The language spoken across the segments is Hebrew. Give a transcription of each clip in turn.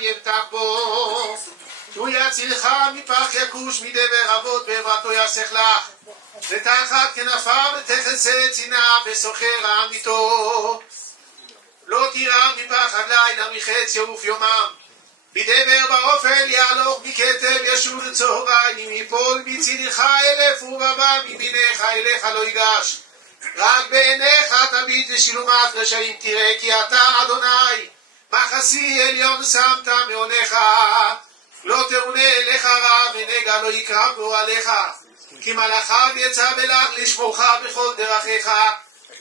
יבטח בו, הוא יצילך מפח יכוש מדבר אבות בעברתו יסך לך, ותחת כנפיו ותחסה צינה וסוחר עמיתו. לא תירא מפחד לילה מחץ יעוף יומם, מדבר באופל יהלוך מכתב ישוב לצהריים, אם יפול מצידך 1000 ורבע מימינך אליך לא ייגש, רק בעיניך תביט לשילומת רשעים תראה, כי אתה אדוני מחסי עליון שמת מעונך, לא תאונה אליך רע ונגע לא יקרב גורלך, כי מלאכיו יצא בלך לשמורך בכל דרכיך,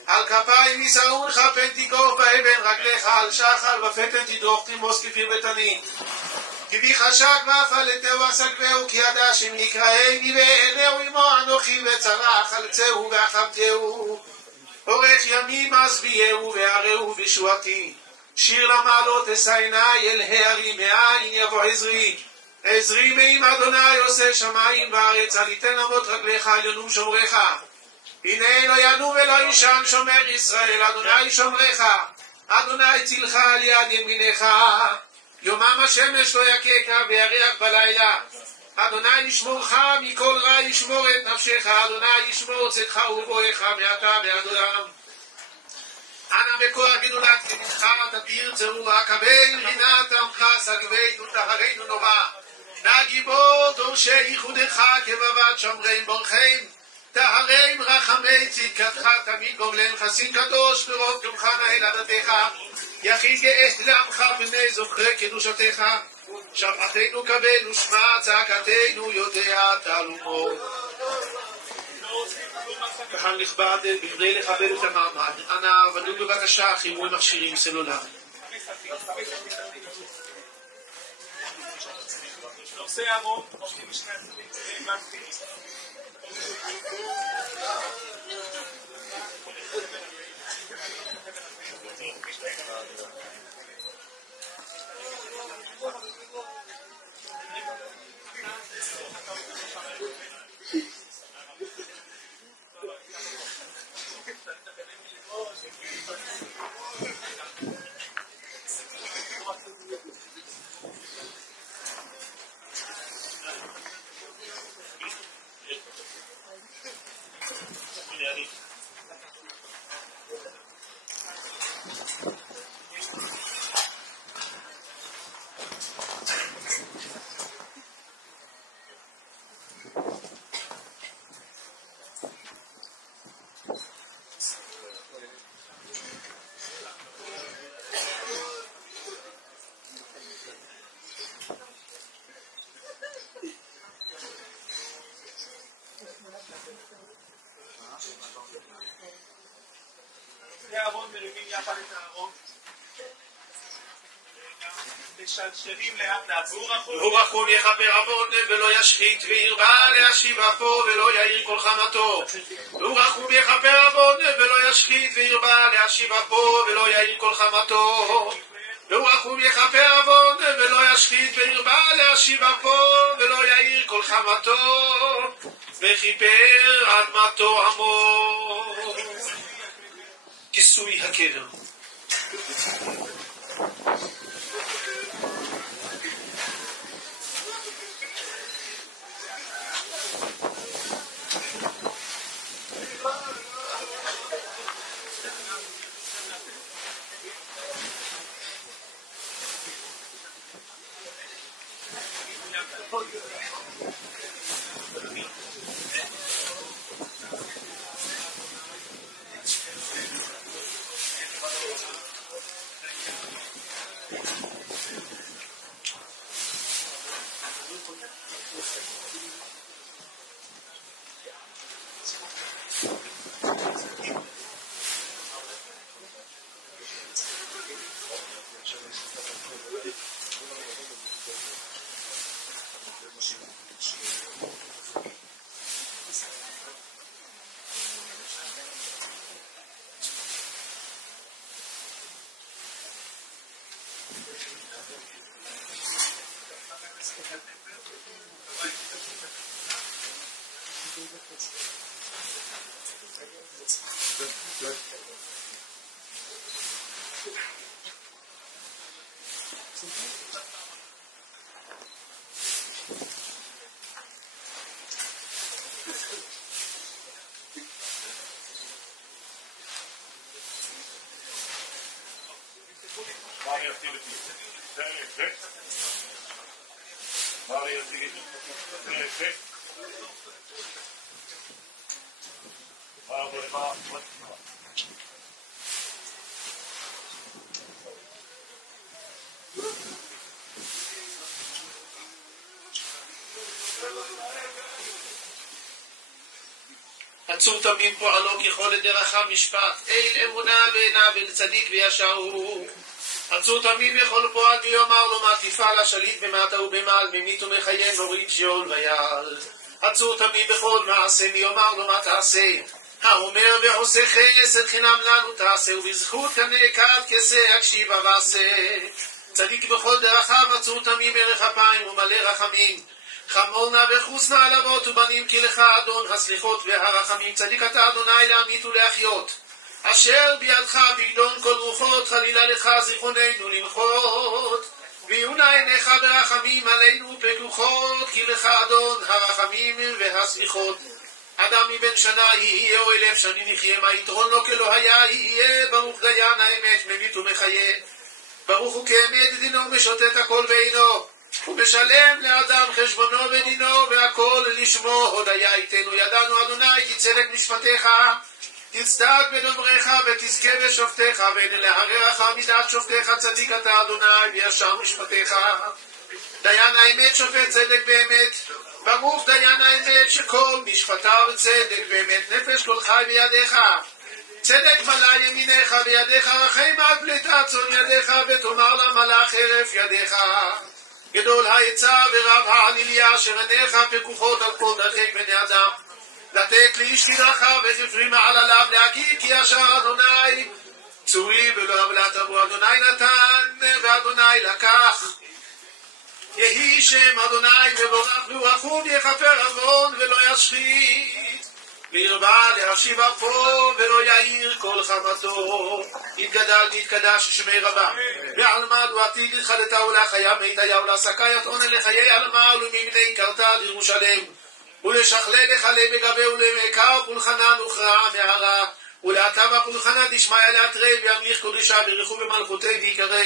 על כפיים יסעונך פן תגוף באבן רגליך, על שחל ופתן תדרוך תרמוס כפיר ותנין, כי בי חשק ואפלתהו אסגבהו, כי ידע שם נקראני ועינהו עמו אנוכי וצרח חלצהו ואחבתהו, אורך ימים אשביעהו והראהו בשועתי, שיר למעלות אשאיני אל ההרים מאין יבוא עזרי, עזרי מעם אדוני עושה שמיים וארץ, אל יתן אמות רגליך עליונים שומרך, הנה לא ינום ולא ישן שומר ישראל, אדוני שומרך, אדוני צילך על יד ימינך, יומם השמש לא יככה וירח בלילה, אדוני ישמורך מכל רע ישמור את נפשך, אדוני ישמור צאתך ובואך מעתה ועד עולם. אנא בכוח גדולת ימינך תתיר צרורה, קבל רינת עמך סגבנו טהרנו נורא, נא גיבור דורשי ייחודך כבבת שומרים בורכם, טהרם רחמי צדקתך תמיד גומלם, חסין קדוש ברוב קומך נאה לעדתך, יחיד גאה לעמך פני זוכרי קדושתך, שבחנו קבל ושמע צעקתנו יודע תעלומו. קהל נכבד, בכדי לכבד את המעמד, אנא עבדו בבקשה חימוי מכשירים סלולריים. נושא הרוב, עובדים משני הצדדים, הארון מרימים יחד את הארון, משלשלים לאט לאט, והוא רחום יכפר עוון ולא ישחית, וירבע להשיב אפו ולא יאיר כל חמתו. והוא רחום יכפר עוון ולא ישחית, וירבע להשיב אפו ולא יאיר כל חמתו. והוא רחום יכפר עוון ולא ישחית, וירבע להשיב אפו ולא יאיר כל חמתו, וכיפר אדמתו עמו. כיסוי הקבר. עצור תמים פועלו ככל דרכיו משפט, אין אמונה ועיניו אל צדיק וישר הוא. עצור תמים בכל פועל ויאמר לו מה תפעל השליט במטה ובמעל, ממית ומחייב הוריד שאול ויעל. עצור תמים בכל מעשה ויאמר לו מה תעשה, האומר ועושה חסד חינם לנו תעשה, ובזכות כנעקד כסה הקשיבה ועשה. צדיק בכל דרכיו עצור תמים ערך אפיים ומלא רחמים, חמול נא וחוס נא על אבות ובנים כי לך אדון הסליחות והרחמים. צדיק אתה אדוני להמית ולהחיות, אשר בידך פקדון כל רוחות, חלילה לך זיכרוננו למחות. ויהיו עיניך ברחמים עלינו פקוחות, כי לך אדון הרחמים והסליחות. אדם מבן שנה יהיה או 1000 שנים יחיה, מה יתרון לו כלא היה יהיה. ברוך דיין האמת ממית ומחיה, ברוך הוא כאמת דינו משוטט הכל בעינו, ומשלם לאדם חשבונו ודינו, והכל לשמו הודיה יתנו. ידענו אדוני כי צדק משפטיך, תצדק בדבריך ותזכה בשופטיך, ואין להרעך מידת שופטיך. צדיק אתה אדוני וישר משפטיך, דיין האמת שופט צדק באמת. ברוך דיין האמת שכל משפטיו צדק באמת. נפש כל חי בידיך, צדק מלא ימיניך, בידיך רחם עד פליטת צאן ידיך, ותאמר למלאך חרף ידיך. גדול העצה ורב העליליה, אשר עיניך פקוחות על כל דרכי בני אדם. לתת לאיש כדרכיו וחפרים מעלליו, להגיד כי ישר אדוני צורי ולא עוולת אבו. אדוני נתן ואדוני לקח, יהי שם אדוני מבורך ורחום, יכפר עוון ולא ישחית, וירבה להשיב אפו ולא יאיר כל חמתו. יתגדל ויתקדש שמי רבה, ועלמד ועתיד התחדתה ולחיה מיתיה ולעסקה עונה לחיי עלמה, ולמבני קרתה לירושלם, ולשכלל לחלה בגבה ולמעקר פולחנה נוכרעה מהרה, ולעטבה פולחנה דשמיא לאתרי, וימליך קודשה בריחו במלכותי ויקרא.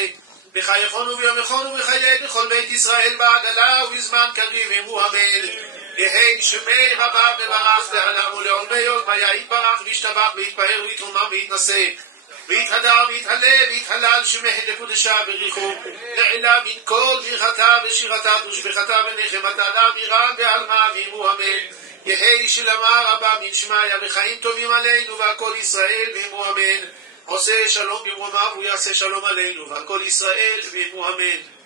בחייכון וביומכון ובחיי בכל בית ישראל בעגלה ובזמן קריב אמרו אמן. יהי שמי רבה בברך לעולם ולעולמי עולמיה יתברך וישתבח ויתפאר ויתרומם ויתנשא ויתהדר ויתהלל ויתהלל שמי לקודשה בריחו, לעילה מן כל ברכתה ושירתה ושבחתה ונחמתה לאמירה בעלמה ואמרו אמן. יהי שלמה רבה מן שמיה וחיים טובים עלינו ועל כל ישראל ואמרו אמן. עושה שלום במרומיו הוא יעשה שלום עלינו ועל כל ישראל ואמרו אמן.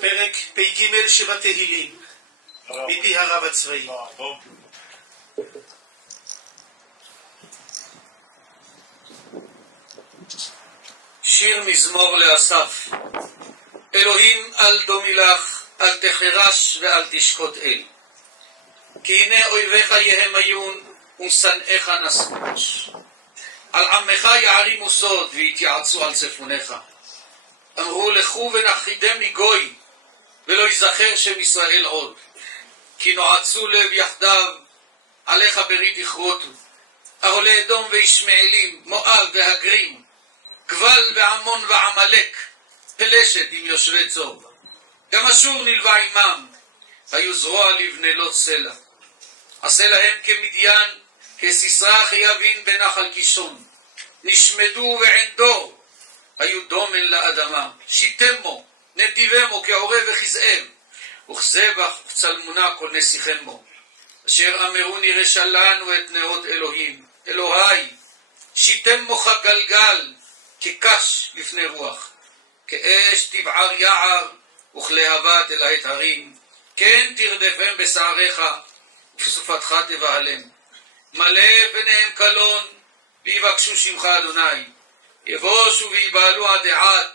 פרק פ"ג שבתהילים מפי הרב הצבאי. שיר מזמור לאסף. אלוהים אל דומי לך, אל תחרש ואל תשקוט אל, כי הנה אויביך יהם עיון ושנאיך נסקוש. על עמך יערימו סוד ויתייעצו על צפוניך. אמרו לכו ונחידם מגוי ולא יזכר שם ישראל עוד, כי נועצו לב יחדיו עליך ברית יכרותו. אהולי אדום וישמעאלים, מואב והגרים, גבל ועמון ועמלק, פלשת עם יושבי צור. גם אשור נלווה עמם, היו זרוע לבנלות סלע. עשה להם כמדיין, כסיסרא חייבין בנחל קישון. נשמדו ועין דור, היו דומן לאדמה. שיתמו, נתיבמו כעורב וכזאב, וכזבח וצלמונה כל נסיכמו. אשר אמרו נרשלנו את נאות אלוהים. אלוהי, שיתם מוחה גלגל, כקש לפני רוח. כאש תבער יער, וכלהבת אל ההתהרים. כן תרדפם בשעריך, ובסופתך תבהלם. מלא פניהם קלון, ויבקשו שמך אדוני. יבושו ויבהלו עד עד,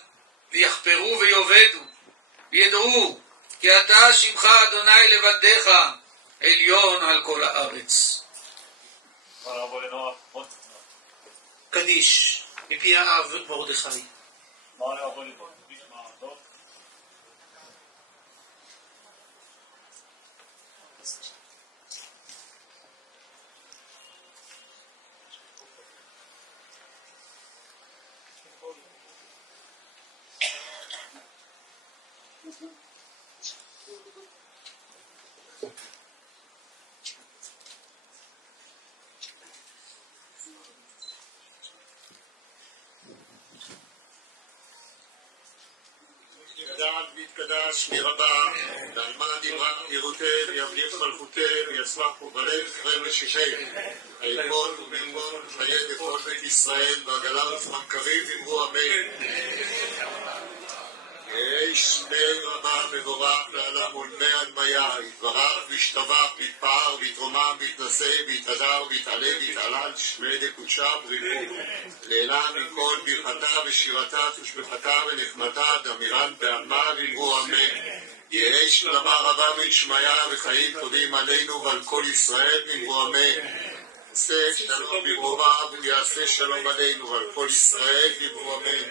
ויחפרו ויאבדו, וידעו כי אתה שמך אדוני לבדך, עליון על כל הארץ. קדיש, מפי האב מרדכי. יגדל ויתקדש מרבה, ועלמא דיברה ירותם, יבליח מלכותם, יצמח ובלב חרם ושיחי. היפול ומימון חיי לכל בית ישראל, ועגלה וזמן קריב אמרו אמן. יש בן רבה מבורך לעלם ולמי הדמיה, יתברך וישתבח ויתפאר ויתרומם ויתנשא ויתהדר ויתעלה ויתעלל שמי דקודשה בריחו. לעילם מכל ברכתה ושירתה תושבחתה ונחמתה דמירן בעלמה ואמרו אמן. יהי שלמה רבה מן שמיה וחיים טובים עלינו ועל כל ישראל ואמרו אמן. יעשה שלום ברומה ויעשה שלום עלינו ועל כל ישראל ואמרו אמן.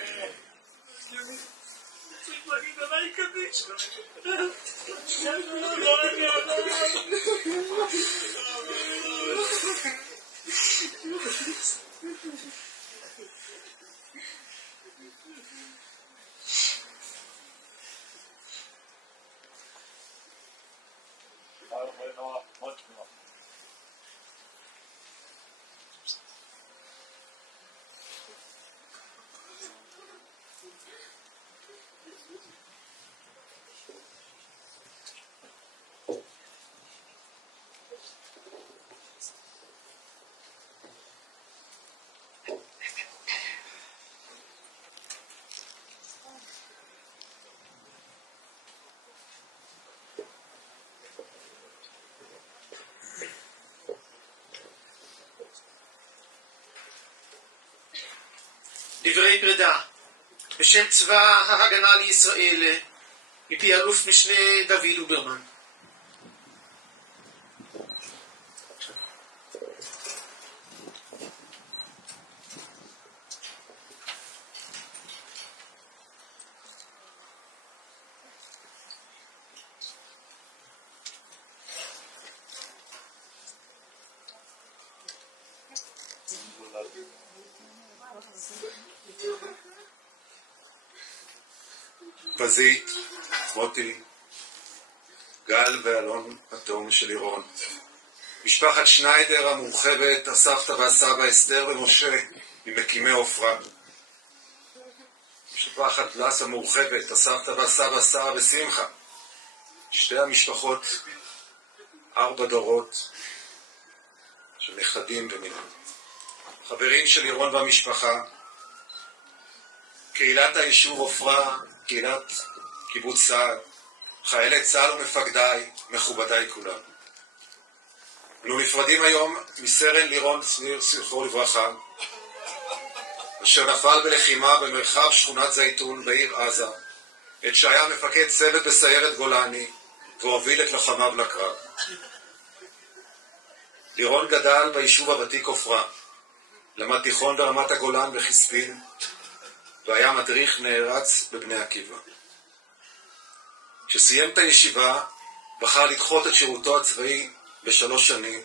דברי פרידה בשם צבא ההגנה לישראל מפי אלוף משנה דוד אוברמן. פזית, מוטי, גל ואלון התאום של לירון, משפחת שניידר המורחבת, הסבתא והסבא אסתר ומשה ממקימי עופרה, משפחת בלס המורחבת, הסבתא והסבא שרה ושמחה, שתי המשפחות, 4 דורות של נכדים ונינים, חברים של לירון והמשפחה, קהילת היישוב עופרה, קהילת קיבוץ סעד, חיילי צה"ל ומפקדיי, מכובדיי כולם. אנו נפרדים היום מסרן לירון צניר, זכרו לברכה, אשר נפל בלחימה במרחב שכונת זייתון בעיר עזה, עת שהיה מפקד צוות בסיירת גולני והוביל את לוחמיו לקרב. לירון גדל ביישוב הוותיק עופרה, למד תיכון ברמת הגולן וחיספין, והיה מדריך נערץ בבני עקיבא. כשסיים את הישיבה, בחר לדחות את שירותו הצבאי ב3 שנים,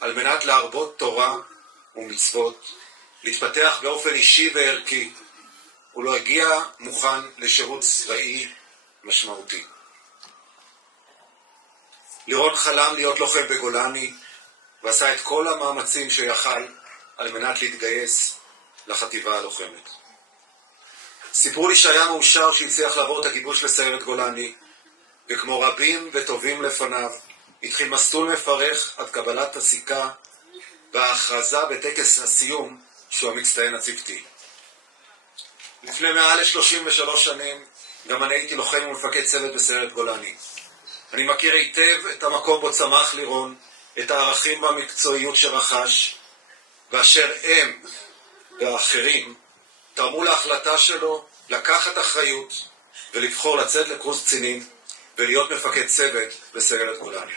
על מנת להרבות תורה ומצוות, להתפתח באופן אישי וערכי, ולא הגיע מוכן לשירות צבאי משמעותי. לירון חלם להיות לוחם בגולני, ועשה את כל המאמצים שיכל על מנת להתגייס לחטיבה הלוחמת. סיפרו לי שהיה מאושר שהצליח לעבור את הגיבוש לסיירת גולני, וכמו רבים וטובים לפניו, התחיל מסלול מפרך עד קבלת הסיכה וההכרזה בטקס הסיום שהוא המצטיין הצוותי. לפני מעל 33 שנים גם אני הייתי לוחם ומפקד צוות בסיירת גולני. אני מכיר היטב את המקום בו צמח לירון, את הערכים והמקצועיות שרכש, ואשר הם והאחרים תרמו להחלטה שלו לקחת אחריות ולבחור לצאת לקורס קצינים ולהיות מפקד צוות בסיירת גולני.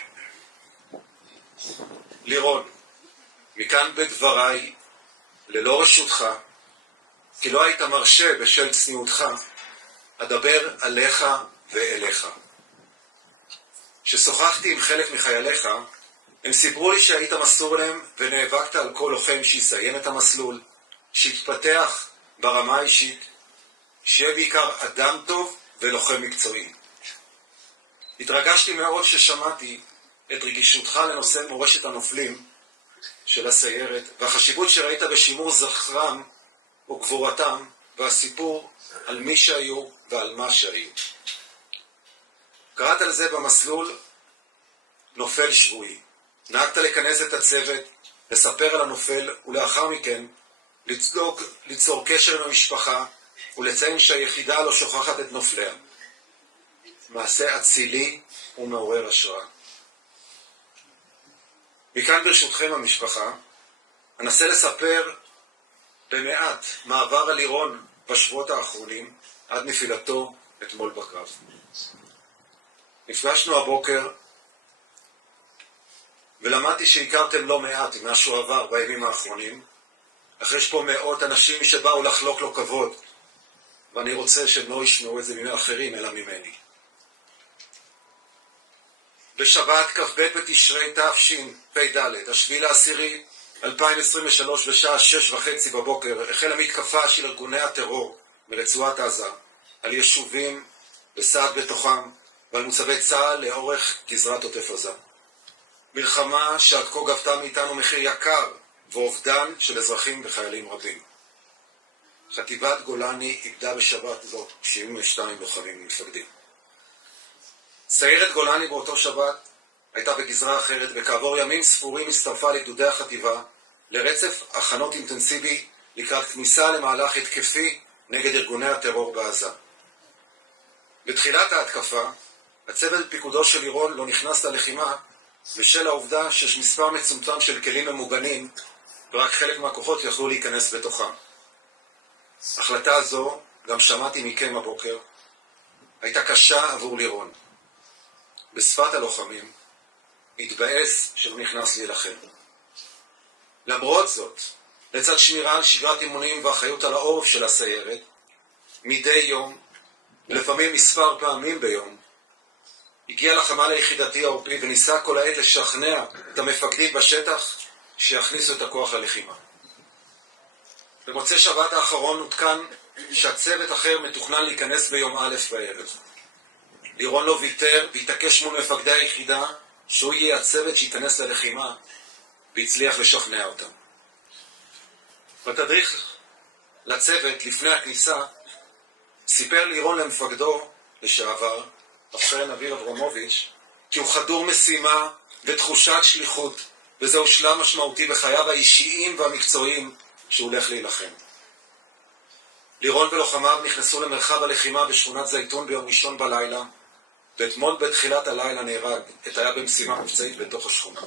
לירון, מכאן בדבריי, ללא רשותך, כי לא היית מרשה בשל צניעותך, אדבר עליך ואליך. כששוחחתי עם חלק מחייליך, הם סיפרו לי שהיית מסור להם ונאבקת על כל לוחם שיסיים את המסלול, שיתפתח ברמה האישית, שיהיה בעיקר אדם טוב ולוחם מקצועי. התרגשתי מאוד ששמעתי את רגישותך לנושא מורשת הנופלים של הסיירת, והחשיבות שראית בשימור זכרם וגבורתם, והסיפור על מי שהיו ועל מה שהיו. קראת על זה במסלול נופל שבועי. נהגת לכנס את הצוות, לספר על הנופל, ולאחר מכן ליצור קשר עם המשפחה, ולציין שהיחידה לא שוכחת את נופליה. מעשה אצילי ומעורר השראה. מכאן ברשותכם המשפחה, אנסה לספר במעט מה עבר על לירון בשבועות האחרונים עד נפילתו אתמול בקרב. נפגשנו הבוקר ולמדתי שהכרתם לא מעט ממה שהוא עבר בימים האחרונים, אחרי יש פה מאות אנשים שבאו לחלוק לו כבוד, ואני רוצה שהם לא ישמעו את זה ממי אחרים אלא ממני. בשבת כ"ב בתשרי תשפ"ד, 7/10/2023 בשעה 6:30 בבוקר, החלה מתקפה של ארגוני הטרור ברצועת עזה על יישובים וסעד בתוכם ועל מוצבי צה"ל לאורך גזרת עוטף עזה. מלחמה שעד כה גבתה מאיתנו מחיר יקר ואובדן של אזרחים וחיילים רבים. חטיבת גולני איבדה בשבת זו 72 לוחמים מפקדים. סיירת גולני באותו שבת הייתה בגזרה אחרת, וכעבור ימים ספורים הצטרפה לגדודי החטיבה לרצף הכנות אינטנסיבי לקראת כניסה למהלך התקפי נגד ארגוני הטרור בעזה. בתחילת ההתקפה, הצוות בפיקודו של לירון לא נכנס ללחימה בשל העובדה שיש מספר מצומצם של כלים ממוגנים ורק חלק מהכוחות יכלו להיכנס בתוכם. החלטה זו, גם שמעתי מכם הבוקר, הייתה קשה עבור לירון. בשפת הלוחמים, התבאס שלא נכנס להילחם. למרות זאת, לצד שמירה על שגרת אימונים ואחריות על העורף של הסיירת, מדי יום, לפעמים מספר פעמים ביום, הגיע לחמ"ל היחידתי העורפי וניסה כל העת לשכנע את המפקדים בשטח שיכניסו את הכוח ללחימה. במוצאי שבת האחרון עודכן שהצוות אחר מתוכנן להיכנס ביום א' בערב. לירון לא ויתר והתעקש מול מפקדי היחידה שהוא יהיה הצוות שייכנס ללחימה, והצליח לשכנע אותם. בתדריך לצוות לפני הכניסה סיפר לירון למפקדו לשעבר, רב-סרן אביר אברמוביץ', כי הוא חדור משימה ותחושת שליחות, וזהו שלב משמעותי בחייו האישיים והמקצועיים שהוא הולך להילחם. לירון ולוחמיו נכנסו למרחב הלחימה בשכונת זייתון ביום ראשון בלילה, ואתמול בתחילת הלילה נהרג, היה במשימה מבצעית בתוך השכונה.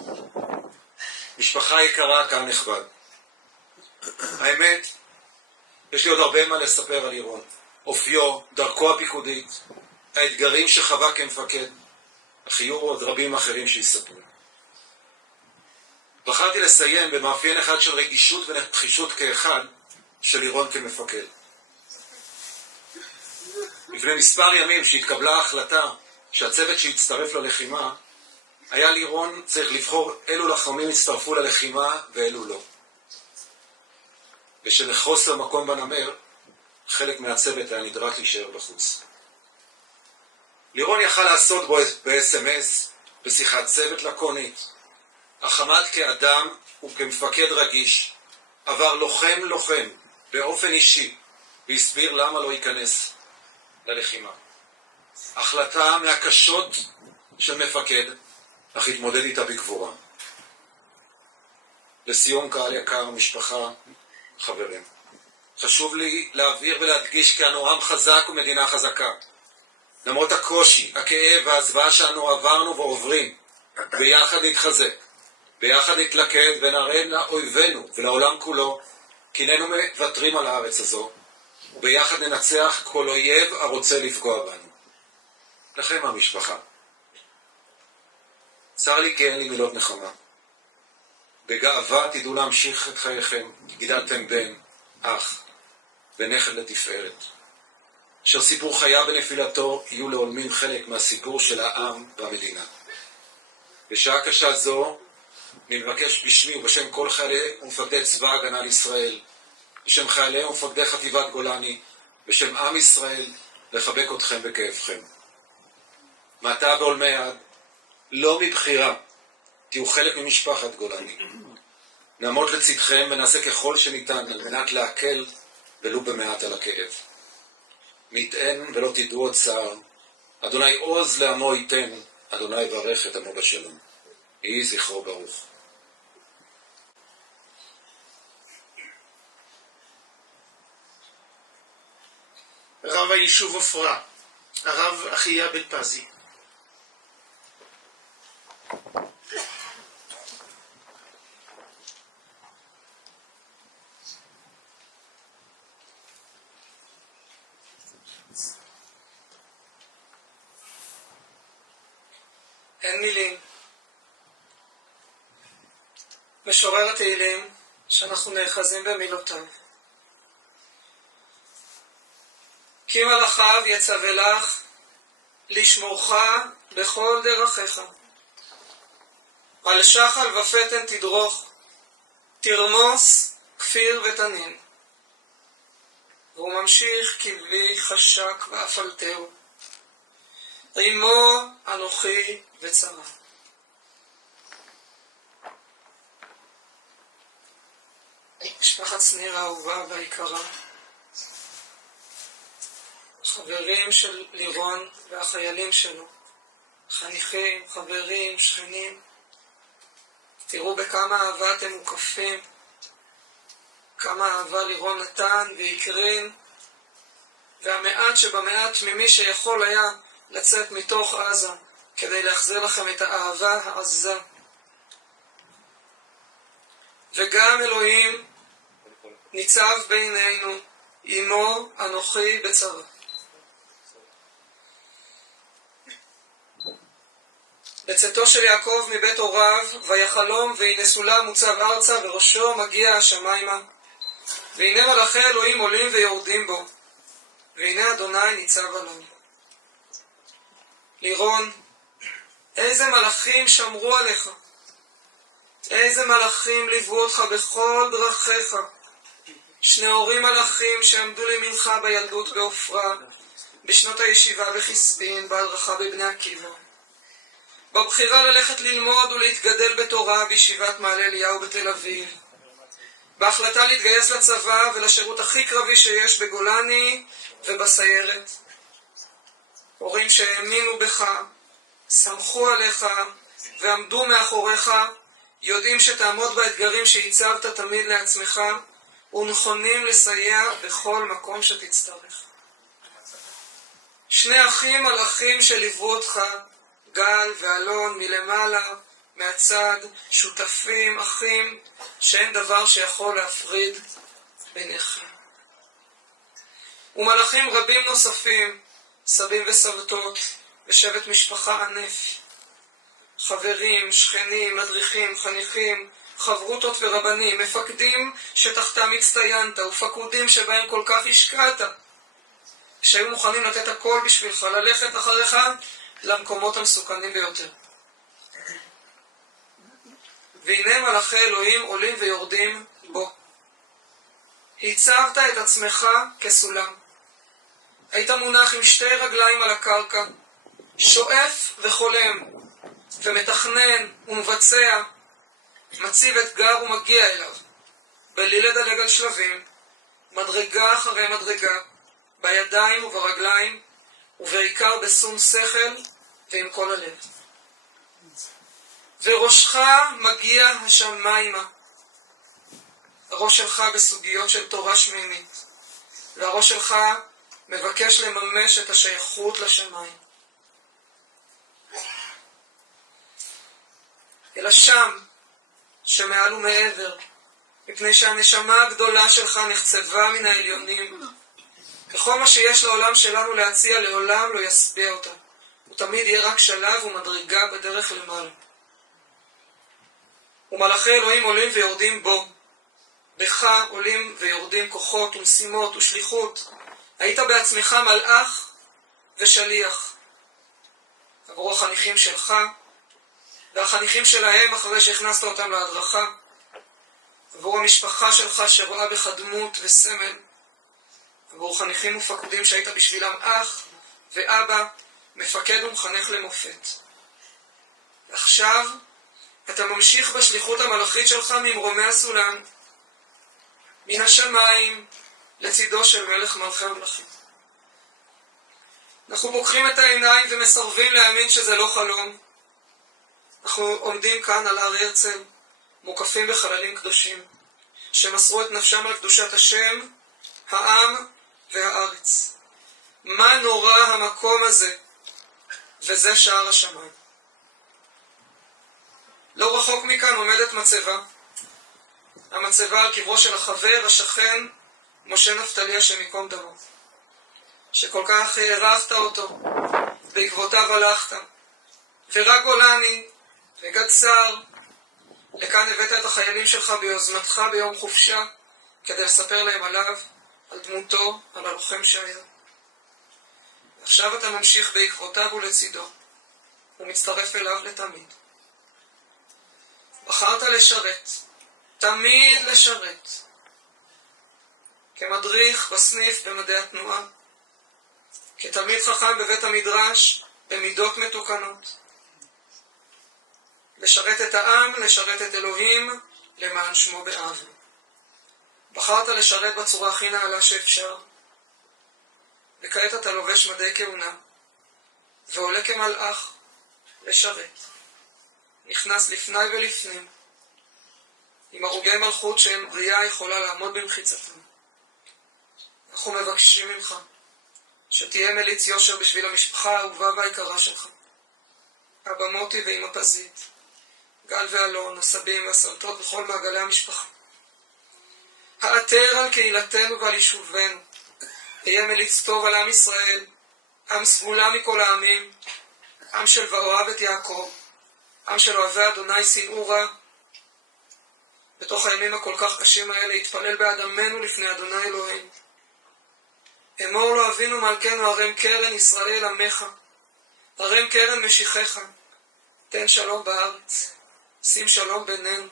משפחה יקרה, קהל נכבד. האמת, יש לי עוד הרבה מה לספר על לירון. אופיו, דרכו הפיקודית, האתגרים שחווה כמפקד, אך יהיו עוד רבים אחרים שיספרו. בחרתי לסיים במאפיין אחד של רגישות ונחישות כאחד של לירון כמפקד. לפני מספר ימים שהתקבלה ההחלטה שהצוות שהצטרף ללחימה, היה לירון צריך לבחור אילו לחמים הצטרפו ללחימה ואילו לא. ושלחוסר מקום בנמר, חלק מהצוות היה נדרש להישאר בחוץ. לירון יכל לעשות בו ב-SMS, בשיחת צוות לקונית, אך עמד כאדם וכמפקד רגיש, עבר לוחם באופן אישי, והסביר למה לא ייכנס ללחימה. החלטה מהקשות של מפקד, אך התמודד איתה בגבורה. לסיום, קהל יקר, משפחה, חברים. חשוב לי להבהיר ולהדגיש כי אנו עם חזק ומדינה חזקה. למרות הקושי, הכאב והזוועה שאנו עברנו ועוברים, ביחד נתחזק, ביחד נתלכד ונראה לאויבינו ולעולם כולו, כי איננו מוותרים על הארץ הזו, וביחד ננצח כל אויב הרוצה לפגוע בנו. לכם המשפחה. צר לי כי אין לי מילות נחמה. בגאווה תדעו להמשיך את חייכם, גידלתם בן, אח ונכד לתפארת. אשר סיפור חיה בנפילתו יהיו לעולמים חלק מהסיפור של העם והמדינה. בשעה קשה זו אני מבקש בשמי ובשם כל חיילי ומפקדי צבא הגנה לישראל, בשם חיילי ומפקדי חטיבת גולני, בשם עם ישראל, לחבק אתכם בכאבכם. מעתה בעולמי יד, לא מבחירה, תהיו חלק ממשפחת גולני. נעמוד לצדכם ונעשה ככל שניתן על מנת להקל ולו במעט על הכאב. מי יטען ולא תדעו עוד צער, אדוני עוז לעמו ייתן, אדוני יברך את עמו בשלום. יהי זכרו ברוך. רב היישוב עופרה, הרב אחיה בן פזי. אין מילים. משורר התהילים שאנחנו נאחזים במילותיו. כי מלאכיו יצווה לך לשמורך בכל דרכיך. על שחל ופתן תדרוך, תרמוס כפיר ותנין. והוא ממשיך כבי חשק ואפלתהו, עמו אנוכי וצרה. משפחת שניר האהובה והיקרה, חברים של לירון והחיילים שלו, חניכים, חברים, שכנים, תראו בכמה אהבה אתם מוקפים, כמה אהבה לירון נתן והקרין, והמעט שבמעט ממי שיכול היה לצאת מתוך עזה כדי להחזיר לכם את האהבה העזה. וגם אלוהים ניצב בינינו, עמו אנוכי בצרה. בצאתו של יעקב מבית הוריו, ויחלום והנה סולם מוצב ארצה וראשו מגיע השמיימה. והנה מלאכי אלוהים עולים ויורדים בו, והנה אדוני ניצב עליו. לירון, איזה מלאכים שמרו עליך, איזה מלאכים ליוו אותך בכל דרכיך. שני הורים מלאכים שעמדו לימינך בילדות בעופרה, בשנות הישיבה בחיספין, בהדרכה בבני עקיבא, בבחירה ללכת ללמוד ולהתגדל בתורה בישיבת מעלה אליהו בתל אביב, בהחלטה להתגייס לצבא ולשירות הכי קרבי שיש בגולני ובסיירת. הורים שהאמינו בך, סמכו עליך ועמדו מאחוריך, יודעים שתעמוד באתגרים שהצבת תמיד לעצמך, ונכונים לסייע בכל מקום שתצטרך. שני אחים מלאכים שליוו אותך, גל ואלון, מלמעלה, מהצד, שותפים, אחים, שאין דבר שיכול להפריד ביניכם. ומלאכים רבים נוספים, סבים וסבתות, ושבט משפחה ענף, חברים, שכנים, מדריכים, חניכים, חברותות ורבנים, מפקדים שתחתם הצטיינת, ופקודים שבהם כל כך השקעת, שהיו מוכנים לתת הכל בשבילך, ללכת אחריך למקומות המסוכנים ביותר. והנה מלאכי אלוהים עולים ויורדים בו. הצבת את עצמך כסולם. היית מונח עם שתי רגליים על הקרקע, שואף וחולם, ומתכנן ומבצע, מציב אתגר ומגיע אליו, בלי לדלג על שלבים, מדרגה אחרי מדרגה, בידיים וברגליים, ובעיקר בשום שכל ועם כל הלב. וראשך מגיע השמיימה, הראש שלך בסוגיות של תורה שמימית, והראש שלך מבקש לממש את השייכות לשמיים. אלא שם, שמעל ומעבר, מפני שהנשמה הגדולה שלך נחצבה מן העליונים, וכל מה שיש לעולם שלנו להציע לעולם לא ישביע אותה. הוא תמיד יהיה רק שלב ומדרגה בדרך למעלה. ומלאכי אלוהים עולים ויורדים בו. בך עולים ויורדים כוחות ומשימות ושליחות. היית בעצמך מלאך ושליח. עבור החניכים שלך והחניכים שלהם אחרי שהכנסת אותם להדרכה. עבור המשפחה שלך שרואה בך דמות וסמל. עבור חניכים ופקודים שהיית בשבילם אח ואבא, מפקד ומחנך למופת. ועכשיו אתה ממשיך בשליחות המלאכית שלך ממרומי הסולם, מן השמיים לצידו של מלך מלכי המלכים. אנחנו פוקחים את העיניים ומסרבים להאמין שזה לא חלום. אנחנו עומדים כאן על הר הרצל, מוקפים בחללים קדושים, שמסרו את נפשם על קדושת השם, העם והארץ. מה נורא המקום הזה, וזה שער השמיים. לא רחוק מכאן עומדת מצבה. המצבה על קברו של החבר, השכן, משה נפתלי השם ייקום דמו, שכל כך הערכת אותו, בעקבותיו הלכת, ורק גולני וגד שר, לכאן הבאת את החיילים שלך ביוזמתך ביום חופשה, כדי לספר להם עליו, על דמותו, על הלוחם שהיה. עכשיו אתה ממשיך בעקבותיו ולצידו, ומצטרף אליו לתמיד. בחרת לשרת, תמיד לשרת, כמדריך בסניף במדעי התנועה, כתלמיד חכם בבית המדרש במידות מתוקנות. לשרת את העם, לשרת את אלוהים, למען שמו באב. בחרת לשרת בצורה הכי נעלה שאפשר, וכעת אתה לובש מדי כהונה, ועולה כמלאך לשרת. נכנס לפני ולפנים, עם הרוגי מלכות שאין בריאה יכולה לעמוד במחיצתם. אנחנו מבקשים ממך שתהיה מליץ יושר בשביל המשפחה האהובה והיקרה שלך. אבא מוטי ואמא פזית, גל ואלון, הסבים והסבתות וכל מעגלי המשפחה. העתר על קהילתנו ועל יישובנו. תהיה מליץ טוב על עם ישראל, עם סגולה מכל העמים, עם של ואוהב את יעקב, עם של אוהבי אדוני שנאו רע. בתוך הימים הכל כך קשים האלה התפלל בעד עמנו לפני אדוני אלוהים. אמור לו אבינו מלכנו הרם קרן ישראל עמך, הרם קרן משיחך, תן שלום בארץ, שים שלום בינינו.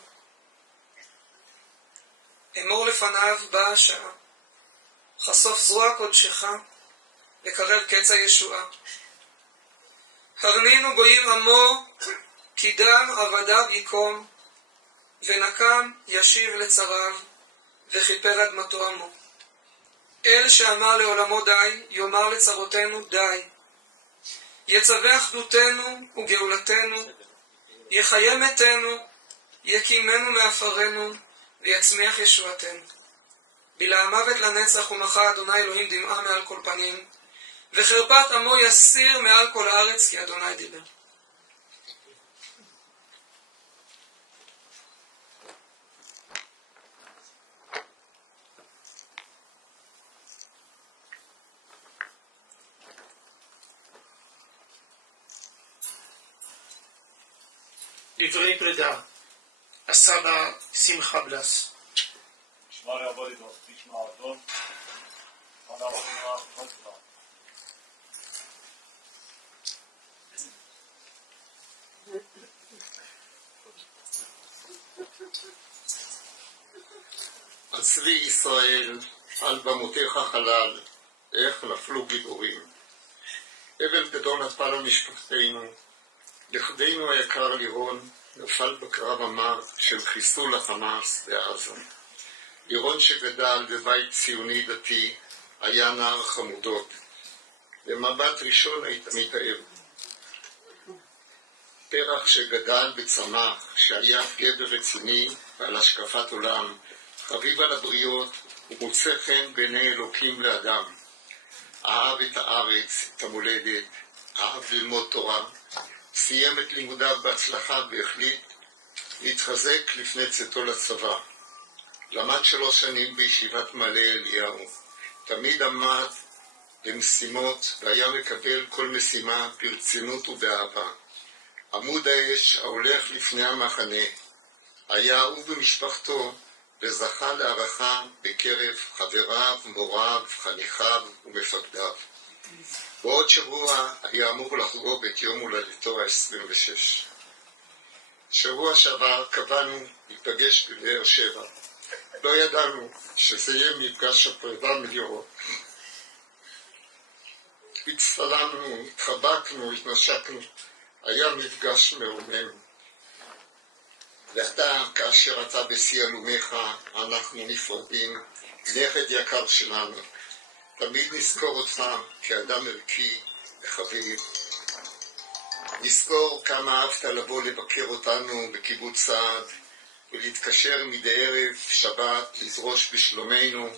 אמור לפניו באה השעה, חשוף זרוע קודשך, וקרב קץ הישועה. הרנינו גויים עמו, כי דם עבדיו יקום, ונקם ישיב לצריו, וכיפר אדמתו עמו. אל שאמר לעולמו די, יאמר לצרותינו די. יצווה אחדותנו וגאולתנו, יחיה מתנו, יקימנו מעפרנו, ויצמיח ישועתנו. בלע המוות לנצח ומחה אדוני אלוהים דמעה מעל כל פנים, וחרפת עמו יסיר מעל כל הארץ, כי אדוני דיבר. דברי פרידה, הסבא שמחה בלס. נשמע לעבוד איתו, תשמע אותו. צבי ישראל, על במותיך חלל, איך נפלו גיבורים. אבל גדול נפל על משפחתנו, לכדנו היקר לירון, נפל בקרב המר של חיסול החמאס בעזה. לירון שגדל בבית ציוני דתי, היה נער חמודות. במבט ראשון היית מתאר. פרח שגדל בצמח, שהיה גבר רציני ועל השקפת עולם, חביב על הבריות ומוצא חן בעיני אלוקים לאדם. אהב את הארץ, את המולדת, אהב ללמוד תורה, סיים את לימודיו בהצלחה והחליט להתחזק לפני צאתו לצבא. למד 3 שנים בישיבת מעלה אליהו. תמיד עמד למשימות והיה מקבל כל משימה ברצינות ובאהבה. עמוד האש ההולך לפני המחנה. היה הוא במשפחתו וזכה להערכה בקרב חבריו, מוריו, חניכיו ומפקדיו. בעוד שבוע היה אמור לחגוג את יום הולדתו ה-26. שבוע שעבר קבענו להיפגש בבאר שבע. לא ידענו שזה יהיה מפגש הפרידה מלירות. הצטלמנו, התחבקנו, התנשקנו. היה מפגש מרומם. ואתה, כאשר אתה בשיא עלומך, אנחנו נפרדים, נכד יקר שלנו. תמיד נזכור אותך כאדם ערכי וחביב. נזכור כמה אהבת לבוא לבקר אותנו בקיבוץ סעד, ולהתקשר מדי ערב שבת, לזרוש בשלומנו,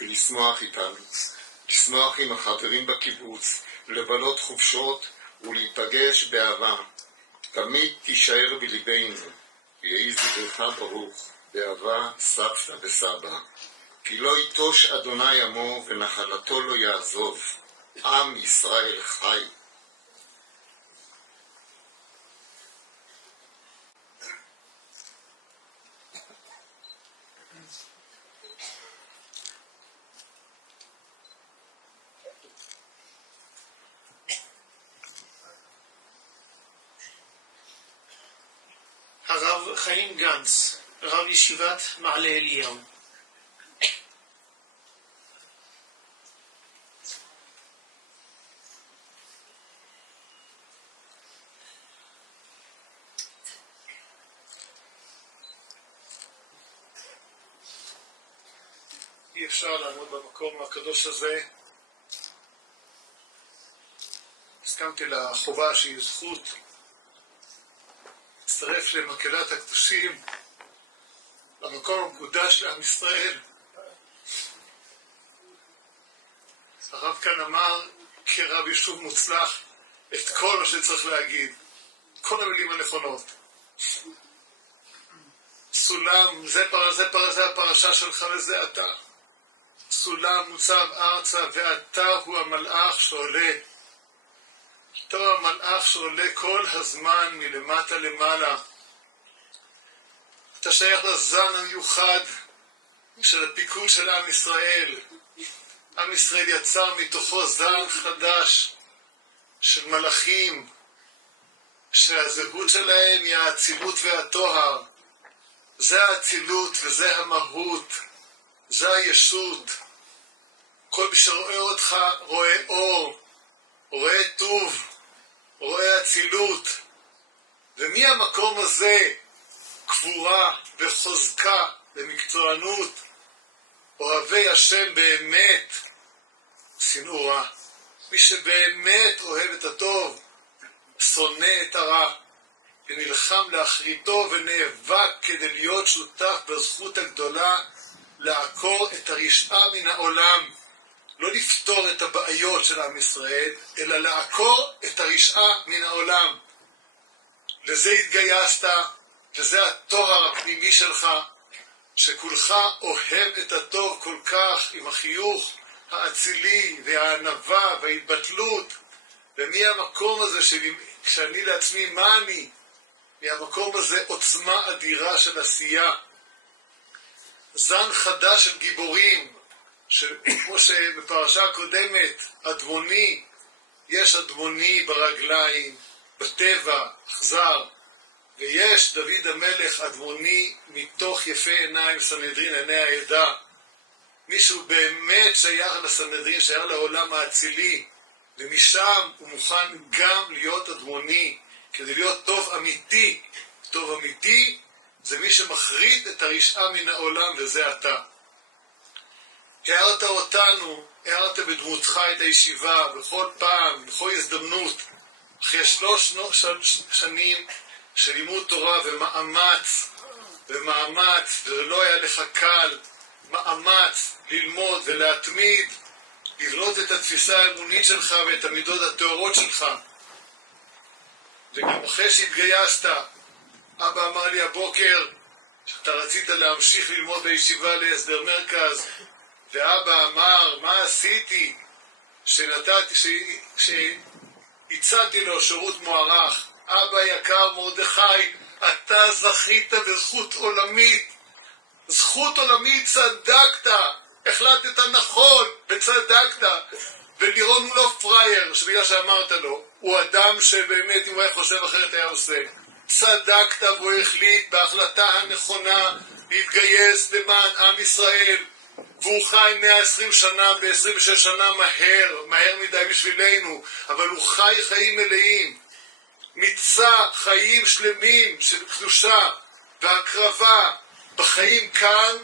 ולשמוח איתנו. לשמוח עם החברים בקיבוץ, לבלות חופשות ולהיפגש באהבה. תמיד תישאר בליבנו, יהי זכרך ברוך, באהבה סבתא וסבא. כי לא יטוש אדוני עמו ונחלתו לא יעזוב, עם ישראל חי. הרב חיים גנץ, רב ישיבת מעלה אליהו. אי אפשר לעמוד במקום הקדוש הזה. הסכמתי לחובה שהיא זכות להצטרף למקהלת הקדושים, למקום המקודש לעם ישראל. הרב כאן אמר כרב יישוב מוצלח את כל מה שצריך להגיד, כל המילים הנכונות. סולם, זה הפרשה שלך וזה אתה. סולם מוצב ארצה ואתה הוא המלאך שעולה. אתה הוא המלאך שעולה כל הזמן מלמטה למעלה. אתה שייך לזן המיוחד של הפיקוד של עם ישראל. עם ישראל יצר מתוכו זן חדש של מלאכים, שהזהות שלהם היא האצילות והטוהר. זה האצילות וזה המהות, זה הישות. כל מי שרואה אותך רואה אור, רואה טוב, רואה אצילות. ומהמקום הזה קבורה וחוזקה ומקצוענות, אוהבי השם באמת, שנאו רע. מי שבאמת אוהב את הטוב, שונא את הרע, ונלחם לאחריתו ונאבק כדי להיות שותף בזכות הגדולה לעקור את הרשעה מן העולם. לא לפתור את הבעיות של עם ישראל, אלא לעקור את הרשעה מן העולם. לזה התגייסת, וזה התואר הפנימי שלך, שכולך אוהב את הטוב כל כך, עם החיוך האצילי והענווה וההתבטלות. ומהמקום הזה כשאני לעצמי מה אני, מהמקום הזה עוצמה אדירה של עשייה. זן חדש של גיבורים, כמו שבפרשה הקודמת, אדמוני, יש אדמוני ברגליים, בטבע, אכזר, ויש דוד המלך אדמוני מתוך יפה עיניים, סנהדרין, עיני העדה. מישהו באמת שייך לסנהדרין, שייך לעולם האצילי, ומשם הוא מוכן גם להיות אדמוני, כדי להיות טוב אמיתי. טוב אמיתי זה מי שמחריט את הרשעה מן העולם, וזה אתה. הערת אותנו, הערת בדמותך את הישיבה, בכל פעם, בכל הזדמנות, אחרי 3 שנים של לימוד תורה ומאמץ, וזה לא היה לך קל, מאמץ ללמוד ולהתמיד, לבנות את התפיסה האמונית שלך ואת המידות הטהורות שלך. וגם אחרי שהתגייסת, אבא אמר לי הבוקר שאתה רצית להמשיך ללמוד בישיבה להסדר מרכז, ואבא אמר, מה עשיתי שהצעתי לו שירות מוערך? אבא יקר מרדכי, אתה זכית בזכות עולמית, זכות עולמית, צדקת, החלטת נכון וצדקת. ולירון הוא לא פרייר שבגלל שאמרת לו, הוא אדם שבאמת אם הוא היה חושב אחרת היה עושה. צדקת והוא החליט בהחלטה הנכונה להתגייס למען עם ישראל, והוא חי 120 שנה ב-26 שנה מהר מדי בשבילנו, אבל הוא חי חיים מלאים, מיצה חיים שלמים של קדושה והקרבה בחיים כאן,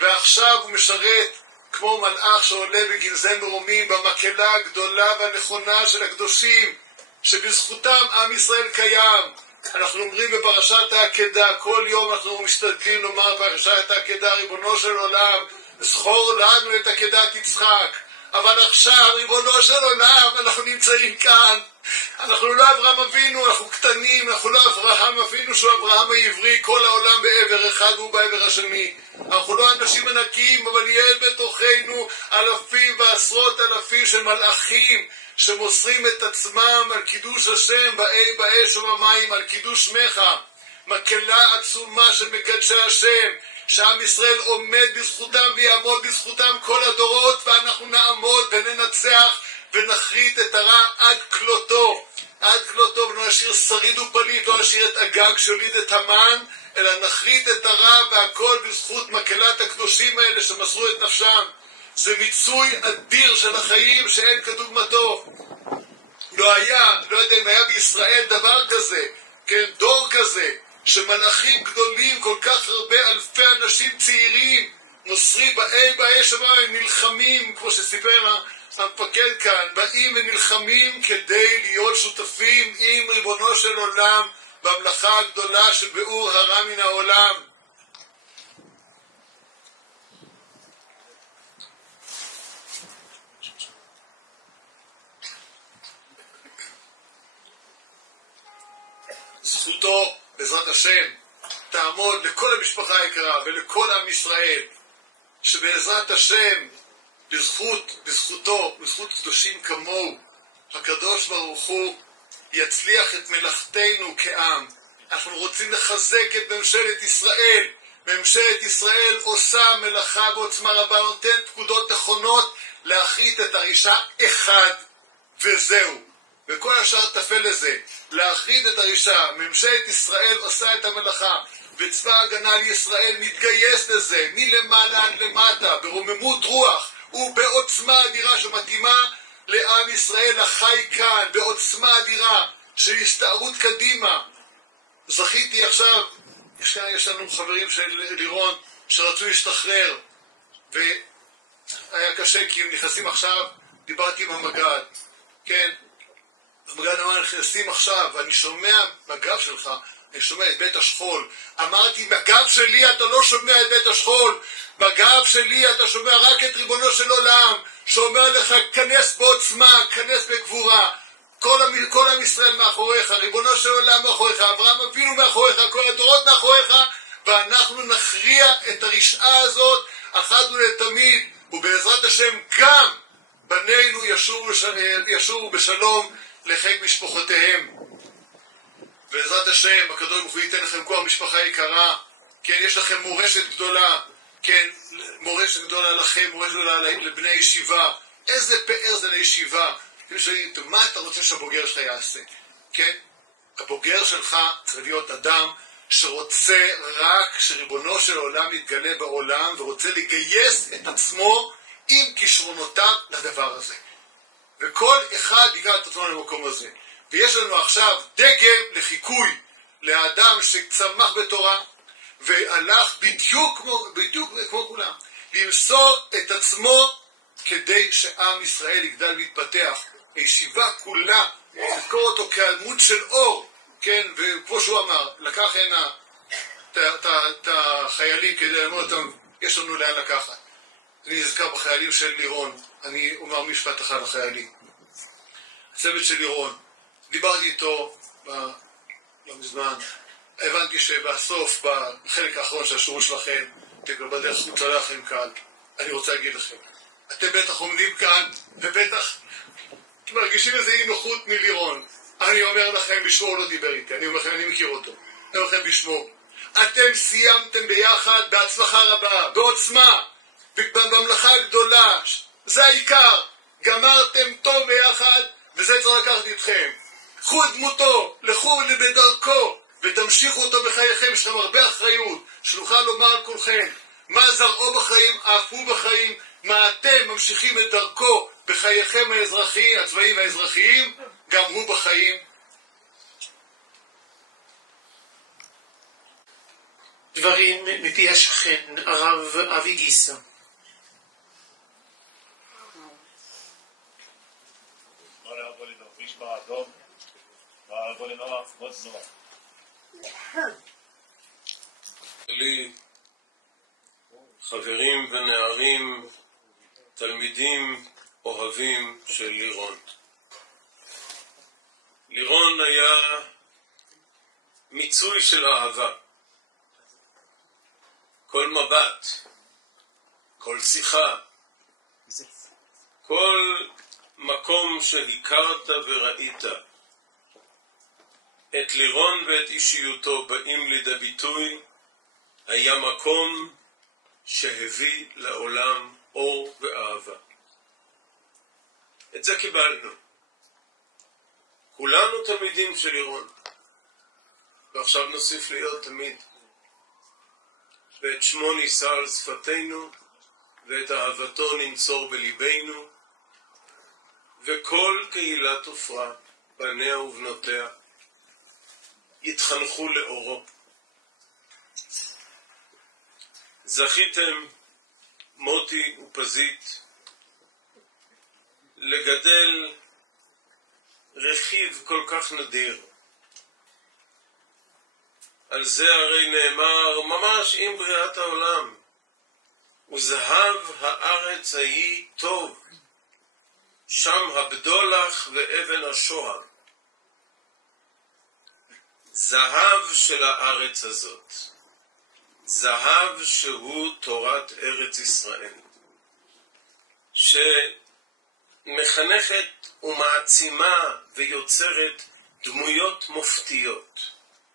ועכשיו הוא משרת כמו מלאך שעולה בגנזי מרומים במקהלה הגדולה והנכונה של הקדושים שבזכותם עם ישראל קיים. אנחנו אומרים בפרשת העקדה, כל יום אנחנו משתדלים לומר בפרשת העקדה, ריבונו של עולם, זכור לנו את עקדת יצחק. אבל עכשיו, ריבונו של עולם, אנחנו נמצאים כאן. אנחנו לא אברהם אבינו, אנחנו קטנים, אנחנו לא אברהם אבינו שהוא אברהם העברי, כל העולם בעבר אחד והוא בעבר השני. אנחנו לא אנשים ענקיים, אבל יש בתוכנו אלפים ועשרות אלפים של מלאכים שמוסרים את עצמם על קידוש השם באש ובמים, על קידוש שמך. מקהלה עצומה של מקדשי השם, שעם ישראל עומד בזכותם ויעמוד בזכותם כל הדורות, ואנחנו נעמוד וננצח ונחריט את הרע עד כלותו. עד כלותו, ולא נשאיר שריד ופליט, לא נשאיר את הגג שהוליד את המן, אלא נחריט את הרע, והכל בזכות מקהלת הקדושים האלה שמסרו את נפשם. זה מיצוי אדיר של החיים שאין כדוגמתו. לא יודע אם היה בישראל דבר כזה, כן, דור כזה, שמלאכים גדולים, כל כך הרבה אלפי אנשים צעירים, מוסרים באש, הם נלחמים, כמו שסיפר המפקד כאן, באים ונלחמים כדי להיות שותפים עם ריבונו של עולם במלאכה הגדולה של ביעור הרע מן העולם. זכותו, בעזרת השם, תעמוד לכל המשפחה היקרה ולכל עם ישראל, שבעזרת השם, בזכותו, בזכות קדושים כמוהו, הקדוש ברוך הוא יצליח את מלאכתנו כעם. אנחנו רוצים לחזק את ממשלת ישראל. ממשלת ישראל עושה מלאכה בעוצמה רבה, נותנת פקודות נכונות להחריט את הרשע אחד וזהו. וכל השאר תפל לזה, להחריד את הרשע. ממשלת ישראל עושה את המלאכה, וצבא ההגנה לישראל מתגייס לזה, מלמעלה עד למטה, ברוממות רוח, ובעוצמה אדירה שמתאימה לעם ישראל החי כאן, בעוצמה אדירה של הסתערות קדימה. זכיתי עכשיו, יש לנו חברים של לירון שרצו להשתחרר, והיה קשה כי הם נכנסים עכשיו, דיברתי עם המג"ד, כן? המג"ד אמר, נכנסים עכשיו, ואני שומע בגב שלך, אני שומע את בית השכול. אמרתי, בגב שלי אתה לא שומע את בית השכול, בגב שלי אתה שומע רק את ריבונו של עולם, שאומר לך, כנס בעוצמה, כנס בגבורה. כל עם ישראל מאחוריך, ריבונו של עולם מאחוריך, אברהם אבינו מאחוריך, כל הדורות מאחוריך, ואנחנו נכריע את הרשעה הזאת אחת ולתמיד, ובעזרת השם גם בנינו ישובו בשלום לחיק משפחותיהם. בעזרת השם, הקדוש ברוך הוא ייתן לכם כוח משפחה יקרה, כן, יש לכם מורשת גדולה, כן, מורשת גדולה לכם, מורשת גדולה לבני ישיבה. איזה פאר זה לישיבה. מה אתה רוצה שהבוגר שלך יעשה? כן? הבוגר שלך צריך להיות אדם שרוצה רק שריבונו של העולם יתגלה בעולם, ורוצה לגייס את עצמו עם כישרונותיו לדבר הזה. וכל אחד יגע את עצמו למקום הזה. ויש לנו עכשיו דגם לחיקוי לאדם שצמח בתורה, והלך בדיוק כמו כולם, למסור את עצמו כדי שעם ישראל יגדל ויתפתח. הישיבה כולה, לזכור אותו כעמוד של אור, כן, וכמו שהוא אמר, לקח הנה את החיילים כדי ללמוד אותם, יש לנו לאן לקחת. אני נזכר בחיילים של לירון. אני אומר משפט אחד לחיילים. הצוות של לירון, דיברתי איתו לא מזמן, הבנתי שבסוף, בחלק האחרון של השירות שלכם, אתם בדרך חוצה לכם קל. אני רוצה להגיד לכם, אתם בטח עומדים כאן, ובטח מרגישים איזה אי נוחות מלירון. אני אומר לכם, בשמו הוא לא דיבר איתי, אני אומר לכם, אני מכיר אותו. אני אומר לכם בשמו. אתם סיימתם ביחד בהצלחה רבה, בעוצמה, בממלכה הגדולה, זה העיקר. גמרתם טוב ביחד, וזה צריך לקחת איתכם. קחו את דמותו, לכו בדרכו, ותמשיכו אותו בחייכם, יש לכם הרבה אחריות, שנוכל לומר על כולכם, מה זרעו בחיים, אף הוא בחיים, מה אתם ממשיכים את דרכו בחייכם הצבאיים והאזרחיים, גם הוא בחיים. דברים מפי השכן, הרב אבי גיסא. לי חברים ונערים, תלמידים אוהבים של לירון. לירון היה מיצוי של אהבה. כל מבט, כל שיחה, כל מקום שהכרת וראית, את לירון ואת אישיותו באים לידי ביטוי, היה מקום שהביא לעולם אור ואהבה. את זה קיבלנו. כולנו תלמידים של לירון, ועכשיו נוסיף להיות תמיד. ואת שמו נישא על שפתנו, ואת אהבתו ננצור בליבנו, וכל קהילת עופרה, בניה ובנותיה, יתחנכו לאורו. זכיתם, מוטי ופזית, לגדל רכיב כל כך נדיר. על זה הרי נאמר ממש עם בריאת העולם, וזהב הארץ ההיא טוב, שם הבדולח ואבן השוהם. זהב של הארץ הזאת, זהב שהוא תורת ארץ ישראל, שמחנכת ומעצימה ויוצרת דמויות מופתיות,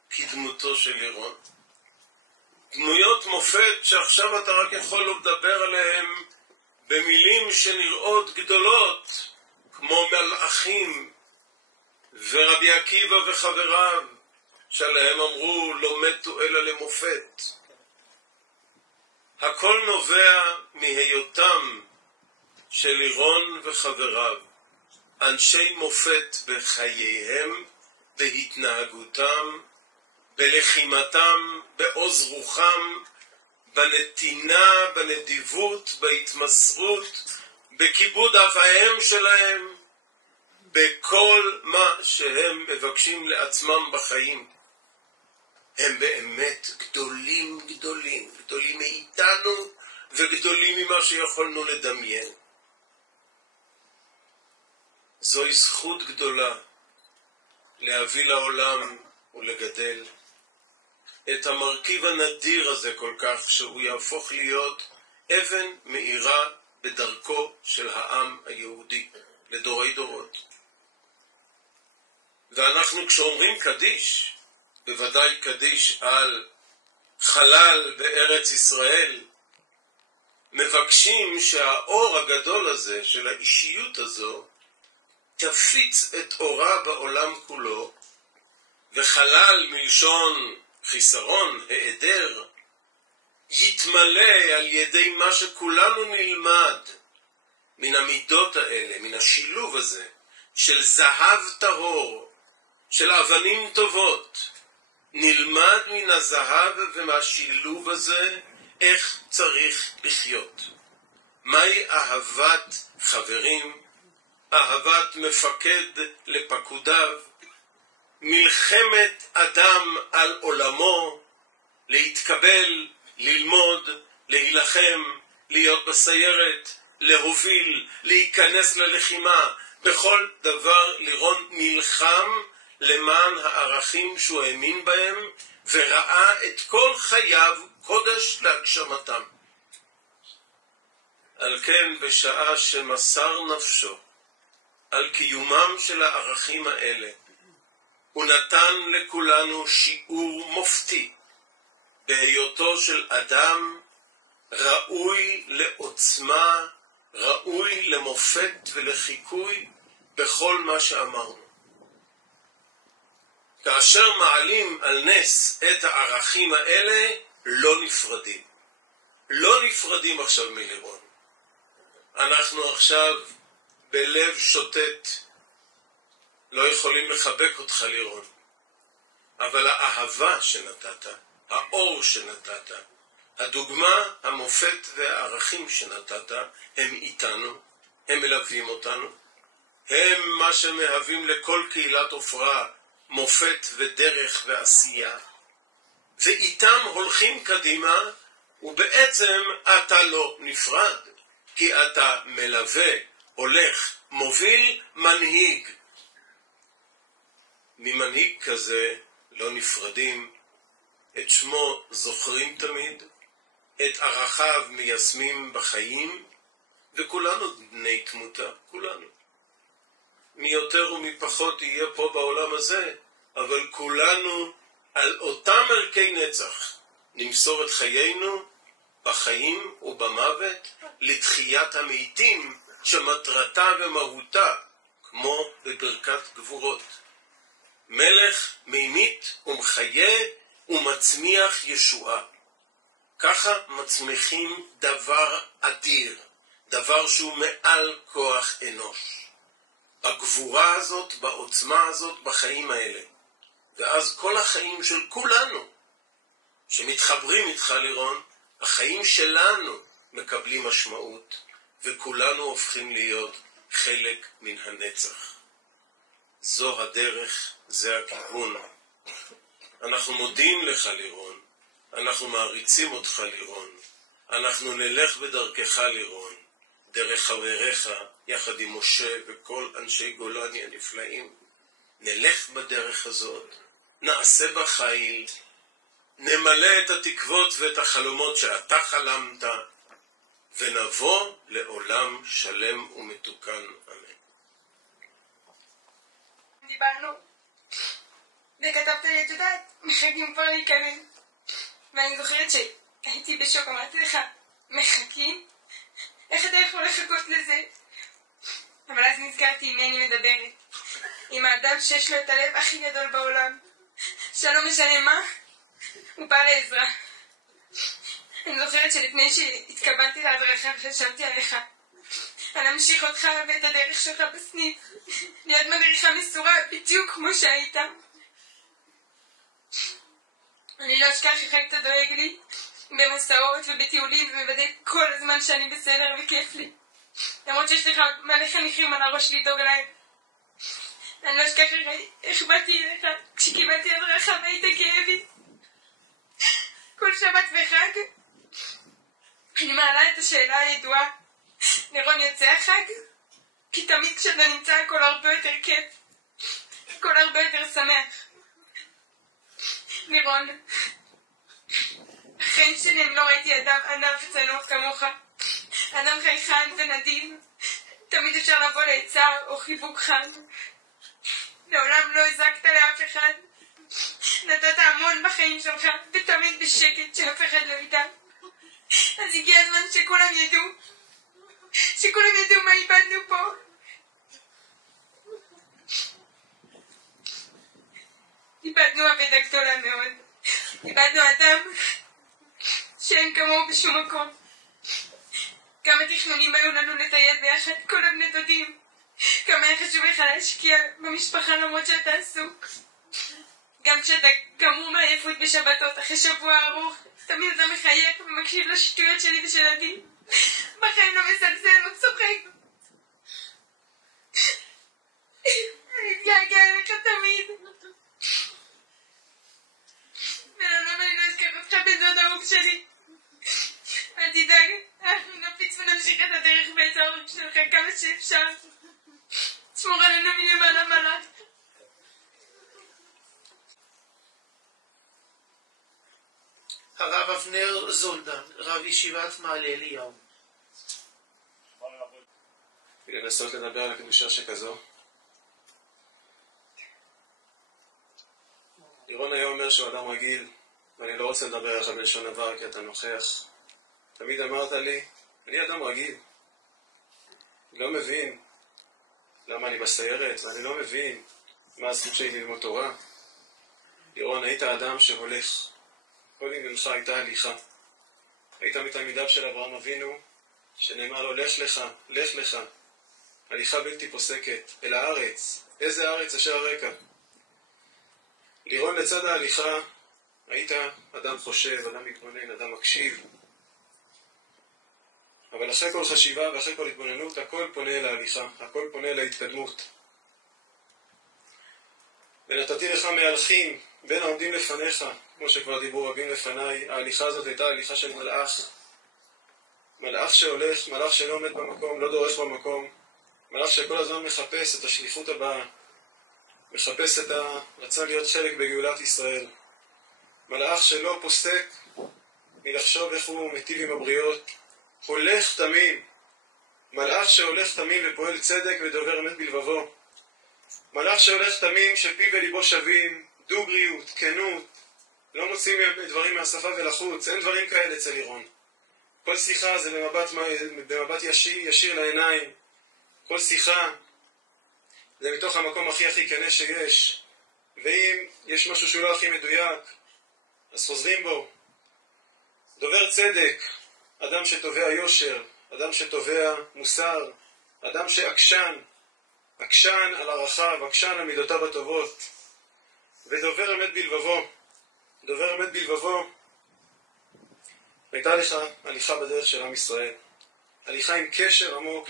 כדמותו של לירון. דמויות מופת שעכשיו אתה רק יכול לדבר עליהן במילים שנראות גדולות, כמו מלאכים ורבי עקיבא וחבריו, שעליהם אמרו לא מתו אלא למופת. הכל נובע מהיותם של לירון וחבריו, אנשי מופת בחייהם, בהתנהגותם, בלחימתם, בעוז רוחם, בנתינה, בנדיבות, בהתמסרות, בכיבוד אביהם שלהם, בכל מה שהם מבקשים לעצמם בחיים. הם באמת גדולים, גדולים, גדולים מאיתנו וגדולים ממה שיכולנו לדמיין. זוהי זכות גדולה להביא לעולם ולגדל את המרכיב הנדיר הזה כל כך, שהוא יהפוך להיות אבן מאירה בדרכו של העם היהודי לדורי דורות. ואנחנו כשאומרים קדיש, בוודאי קדיש על חלל בארץ ישראל, מבקשים שהאור הגדול הזה של האישיות הזו תפיץ את אורה בעולם כולו, וחלל מלשון חיסרון, העדר, יתמלא על ידי מה שכולנו נלמד מן המידות האלה, מן השילוב הזה של זהב טהור, של אבנים טובות. נלמד מן הזהב ומהשילוב הזה איך צריך לחיות. מהי אהבת חברים, אהבת מפקד לפקודיו, מלחמת אדם על עולמו, להתקבל, ללמוד, להילחם, להיות בסיירת, להוביל, להיכנס ללחימה, בכל דבר לירון נלחם למען הערכים שהוא האמין בהם, וראה את כל חייו קודש להגשמתם. על כן, בשעה שמסר נפשו על קיומם של הערכים האלה, הוא נתן לכולנו שיעור מופתי בהיותו של אדם ראוי לעוצמה, ראוי למופת ולחיקוי בכל מה שאמרנו. כאשר מעלים על נס את הערכים האלה, לא נפרדים. לא נפרדים עכשיו מלירון. אנחנו עכשיו בלב שוטט, לא יכולים לחבק אותך לירון. אבל האהבה שנתת, האור שנתת, הדוגמה, המופת והערכים שנתת, הם איתנו, הם מלווים אותנו. הם מה שמהווים לכל קהילת עופרה מופת ודרך ועשייה. ואיתם הולכים קדימה, ובעצם אתה לא נפרד, כי אתה מלווה, הולך, מוביל, מנהיג. ממנהיג כזה לא נפרדים, את שמו זוכרים תמיד, את ערכיו מיישמים בחיים, וכולנו בני תמותה, כולנו. מי יותר ומי פחות יהיה פה בעולם הזה, אבל כולנו על אותם ערכי נצח נמסור את חיינו בחיים ובמוות לתחיית המתים שמטרתה ומהותה כמו בברכת גבורות. מלך ממית ומחיה ומצמיח ישועה. ככה מצמיחים דבר אדיר, דבר שהוא מעל כוח אנוש. בגבורה הזאת, בעוצמה הזאת, בחיים האלה. ואז כל החיים של כולנו, שמתחברים איתך לירון, החיים שלנו מקבלים משמעות, וכולנו הופכים להיות חלק מן הנצח. זו הדרך, זה הכיוון. אנחנו מודים לך לירון, אנחנו מעריצים אותך לירון, אנחנו נלך בדרכך לירון, דרך חבריך, יחד עם משה וכל אנשי גולני הנפלאים. נלך בדרך הזאת, נעשה בה חיל, נמלא את התקוות ואת החלומות שאתה חלמת, ונבוא לעולם שלם ומתוקן. אמן. דיברנו, וכתבת לי, את יודעת, מחכים כבר להיכנס. ואני זוכרת שהייתי בשוק, אמרתי לך, מחכים? איך אתה יכול לחכות לזה? אבל אז נזכרתי עם מי אני מדברת. עם האדם שיש לו את הלב הכי גדול בעולם, שלא משנה מה, הוא בא לעזרה. אני זוכרת שלפני שהתקבלתי להדרכה וחשבתי עליך, אני אמשיך אותך ואת הדרך שלך בסניף, להיות מדריכה מסורה בדיוק כמו שהיית. אני לא אשכח איך היית דואג לי במסעות ובטיולים ומוודא כל הזמן שאני בסדר וכיף לי, למרות שיש לך מלא חניכים על הראש לדאוג להם. אני לא אשכח איך באתי אליך כשקיבלתי הדרכה והיית כאבי כל שבת וחג. אני מעלה את השאלה הידועה, לירון, יוצא החג? כי תמיד כשאתה נמצא הכל הרבה יותר כיף, הכל הרבה יותר שמח. לירון, אחרי שנים לא ראיתי אדם ענף וצנוע כמוך, אדם חייכן ונדיב, תמיד אפשר לבוא לעצה או חיבוק חם. לעולם לא הזקת לאף אחד, נתת המון בחיים שלך ותמיד בשקט שאף אחד לא ידע. אז הגיע הזמן שכולם ידעו מה איבדנו פה. איבדנו אבדה גדולה מאוד, איבדנו אדם שאין כמוהו בשום מקום. כמה תכנונים היו לנו לטייל ביחד כל הבני דודים, כמה היה חשוב לך להשקיע במשפחה למרות שאתה עסוק. גם כשאתה גמור מעייפות בשבתות אחרי שבוע ארוך, תמיד אתה מחייך ומקשיב לשטויות שלי ושל עדי. בחיים לא מסלסל, לא צוחק. אני מתגעגע אליך תמיד. ולעולם אני לא אזכר אותך בן דוד אהוב שלי. אל תדאג, אנחנו כמה שאפשר. תשמור עלינו מלמעלה מלאך. הרב אבנר זולדן, רב ישיבת מעלה אליהו. לנסות לדבר על הקדושה שכזו. לירון היה אומר שהוא אדם רגיל, ואני לא רוצה לדבר עליך בלשון עבר כי אתה נוכח. תמיד אמרת לי, אני אדם רגיל. אני לא מבין למה אני בסיירת, ואני לא מבין מה הזכות שלי ללמוד תורה. לירון, היית אדם שהולך. כל עניינך הייתה הליכה. היית מתלמידיו של אברהם אבינו, שנאמר לו, לך לך, לך לך. הליכה בלתי פוסקת, אל הארץ. איזה ארץ אשר הרקע. לירון, לצד ההליכה, היית אדם חושב, אדם מתבונן, אדם מקשיב. אבל אחרי כל חשיבה ואחרי כל התבוננות, הכל פונה אל ההליכה, הכל פונה אל ההתקדמות. ונתתי לך מהלכים בין העומדים לפניך, כמו שכבר דיברו רבים לפניי, ההליכה הזאת הייתה הליכה של מלאך. מלאך שהולך, מלאך שלא עומד במקום, לא דורך במקום. מלאך שכל הזמן מחפש את השליחות הבאה, מחפש את הרצון להיות חלק בגאולת ישראל. מלאך שלא פוסק מלחשוב איך הוא מטיב עם הבריות, הולך תמים. מלאך שהולך תמים ופועל צדק ודובר אמת בלבבו. מלאך שהולך תמים שפיו וליבו שווים, דוגריות, כנות, לא מוצאים דברים מהשפה ולחוץ, אין דברים כאלה אצל לירון. כל שיחה זה במבט ישיר לעיניים. כל שיחה זה מתוך המקום הכי כנה שיש. ואם יש משהו שהוא לא הכי מדויק, אז חוזרים בו. דובר צדק, אדם שתובע יושר, אדם שתובע מוסר, אדם שעקשן, עקשן על ערכיו, עקשן על מידותיו הטובות. ודובר אמת בלבבו, דובר אמת בלבבו. הייתה לך הליכה בדרך של עם ישראל. הליכה עם קשר עמוק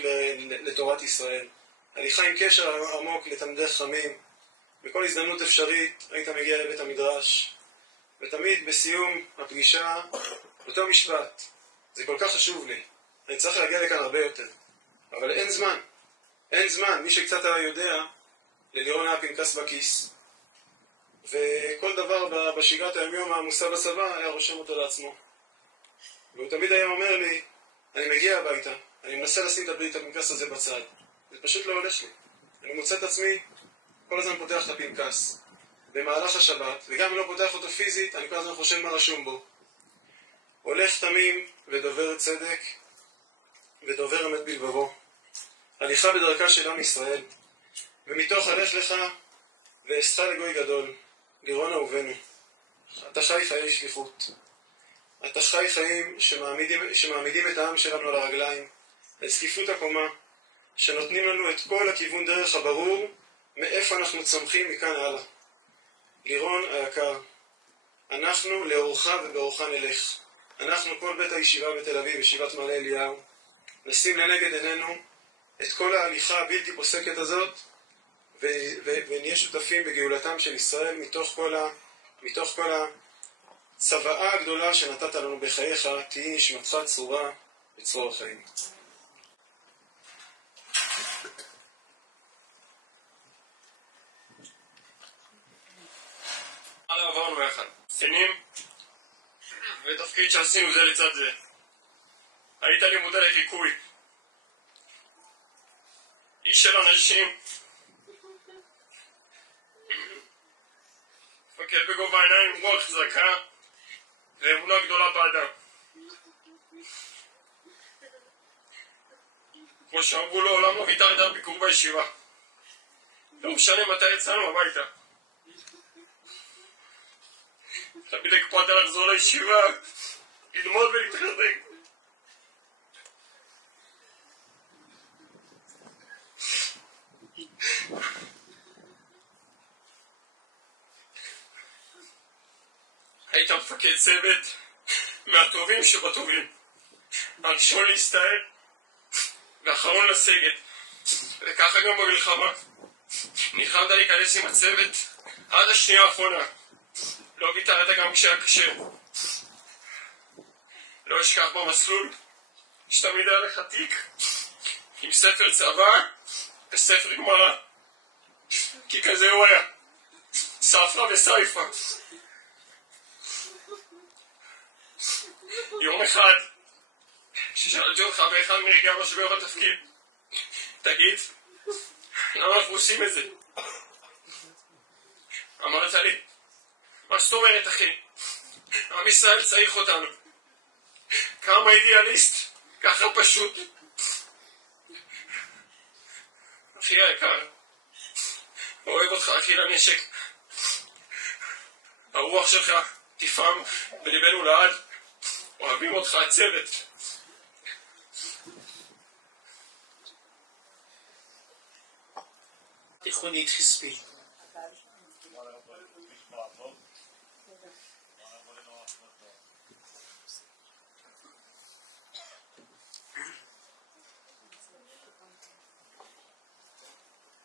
לתורת ישראל. הליכה עם קשר עמוק לתלמידי חכמים. בכל הזדמנות אפשרית היית מגיע לבית המדרש. ותמיד בסיום הפגישה, אותו משפט. זה כל כך חשוב לי. אני צריך להגיע לכאן הרבה יותר. אבל אין זמן. אין זמן. מי שקצת יודע, ללירון היה פנקס בכיס. וכל דבר בשגרת היומיום העמוסה בצבא היה רושם אותו לעצמו. והוא תמיד היה אומר לי, אני מגיע הביתה, אני מנסה לשים את הפנקס הזה בצד. זה פשוט לא הולך לי. אני מוצא את עצמי, כל הזמן פותח את הפנקס. במהלך השבת, וגם אם לא פותח אותו פיזית, אני כל הזמן חושב מה רשום בו. הולך תמים ודובר צדק, ודובר אמת בלבבו. הליכה בדרכה של עם ישראל. ומתוך הלך לך, ואעשך לגוי גדול, לירון אהובנו. אתה חי חיי שליחות. אתה חי חיים שמעמידים את העם שלנו על הרגליים, את זקיפות הקומה, שנותנים לנו את כל הכיוון דרך הברור, מאיפה אנחנו צומחים מכאן הלאה. לירון היקר, אנחנו לאורך ובאורך נלך. אנחנו כל בית הישיבה בתל אביב, ישיבת מעלה אליהו, נשים לנגד עינינו את כל ההליכה הבלתי פוסקת הזאת, ונהיה שותפים בגאולתם של ישראל מתוך כל הצוואה הגדולה שנתת לנו בחייך, תהי נשמתך צרורה בצרור החיים. הלאה, עברנו יחד. קצינים, ותפקיד שעשינו זה לצד זה. היית לי מודל לחיקוי. איש של אנשים. מפקד בגובה העיניים עם רוח חזקה ואמונה גדולה באדם. כמו שאמרו לו, עולם לא ויתרת על ביקור בישיבה. לא משנה מתי יצאנו הביתה. תמיד הקפדת לחזור לישיבה, ללמוד ולהתחזק. היית מפקד צוות מהטובים שבטובים. הראשון להסתער ואחרון לסגת. וככה גם במלחמה. נלחמת להיכנס עם הצוות עד השנייה האחרונה. לא ויתרת גם כשהיה קשה. לא אשכח במסלול שתמיד היה לך תיק עם ספר צבא וספר גמרא, כי כזה הוא היה, ספרא וסייפא. יום אחד, כששאלתי אותך באחד מרגעי המשבר בתפקיד, תגיד, למה אנחנו עושים את זה? אמרת לי, מה זאת אומרת אחי? עם ישראל צריך אותנו. כמה אידיאליסט, ככה פשוט. אחי היקר, אוהב אותך אחי לנשק. הרוח שלך תפעם בליבנו לעד. אוהבים אותך הצוות. תיכונית חספי.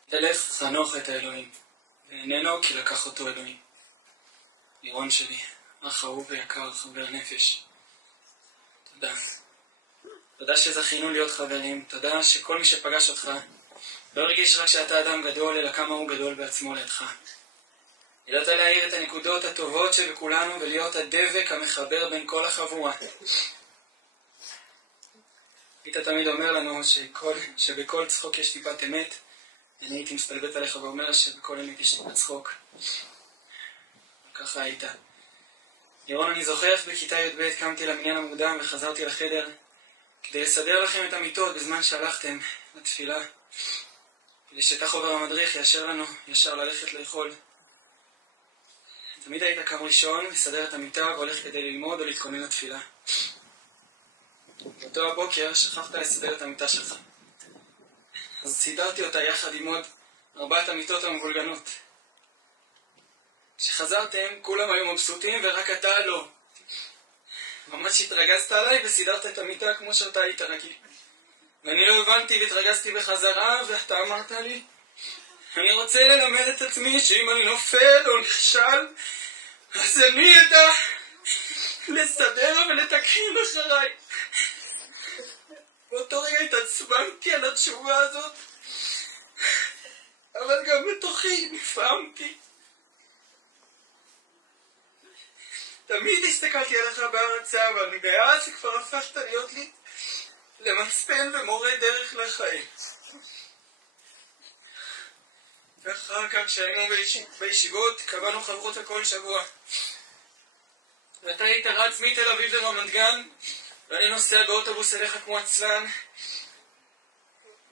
תלך חנוך את האלוהים, ואיננו כי לקח אותו אלוהים. לירון שלי, אח אהוב ויקר, חבר נפש. תודה. תודה שזכינו להיות חברים. תודה שכל מי שפגש אותך לא הרגיש רק שאתה אדם גדול, אלא כמה הוא גדול בעצמו לידך. ידעת להעיר את הנקודות הטובות שבכולנו ולהיות הדבק המחבר בין כל החבורה. היית תמיד אומר לנו שבכל צחוק יש טיפת אמת. אני הייתי מסתלבט עליך ואומר שבכל אמת יש טיפת צחוק. ככה היית. לירון, אני זוכר איך בכיתה י"ב קמתי למניין המוקדם וחזרתי לחדר כדי לסדר לכם את המיטות בזמן שהלכתם לתפילה, כדי שתחובר המדריך יאשר לנו ישר ללכת לאכול. תמיד היית קם ראשון, מסדר את המיטה והולך כדי ללמוד או להתכונן לתפילה. באותו הבוקר שכחת לסדר את המיטה שלך, אז סידרתי אותה יחד עם עוד 4 המיטות המבולגנות. כשחזרתם כולם היו מבסוטים ורק אתה לא. ממש התרגזת עליי וסידרת את המיטה כמו שאתה היית רגיל. ואני לא הבנתי והתרגזתי בחזרה, ואתה אמרת לי, אני רוצה ללמד את עצמי שאם אני נופל או נכשל, אז אני אדע לסדר ולתקן אחריי. באותו רגע התעצבנתי על התשובה הזאת, אבל גם בתוכי נפעמתי. תמיד הסתכלתי עליך בהרצאה, אבל מאז כבר הפכת להיות לי למצפן ומורה דרך לחיים. ואחר כך כשהיינו בישיבות קבענו חברות כל שבוע. ואתה היית רץ מתל אביב לרמת גן, ואני נוסע באוטובוס אליך כמו עצלן.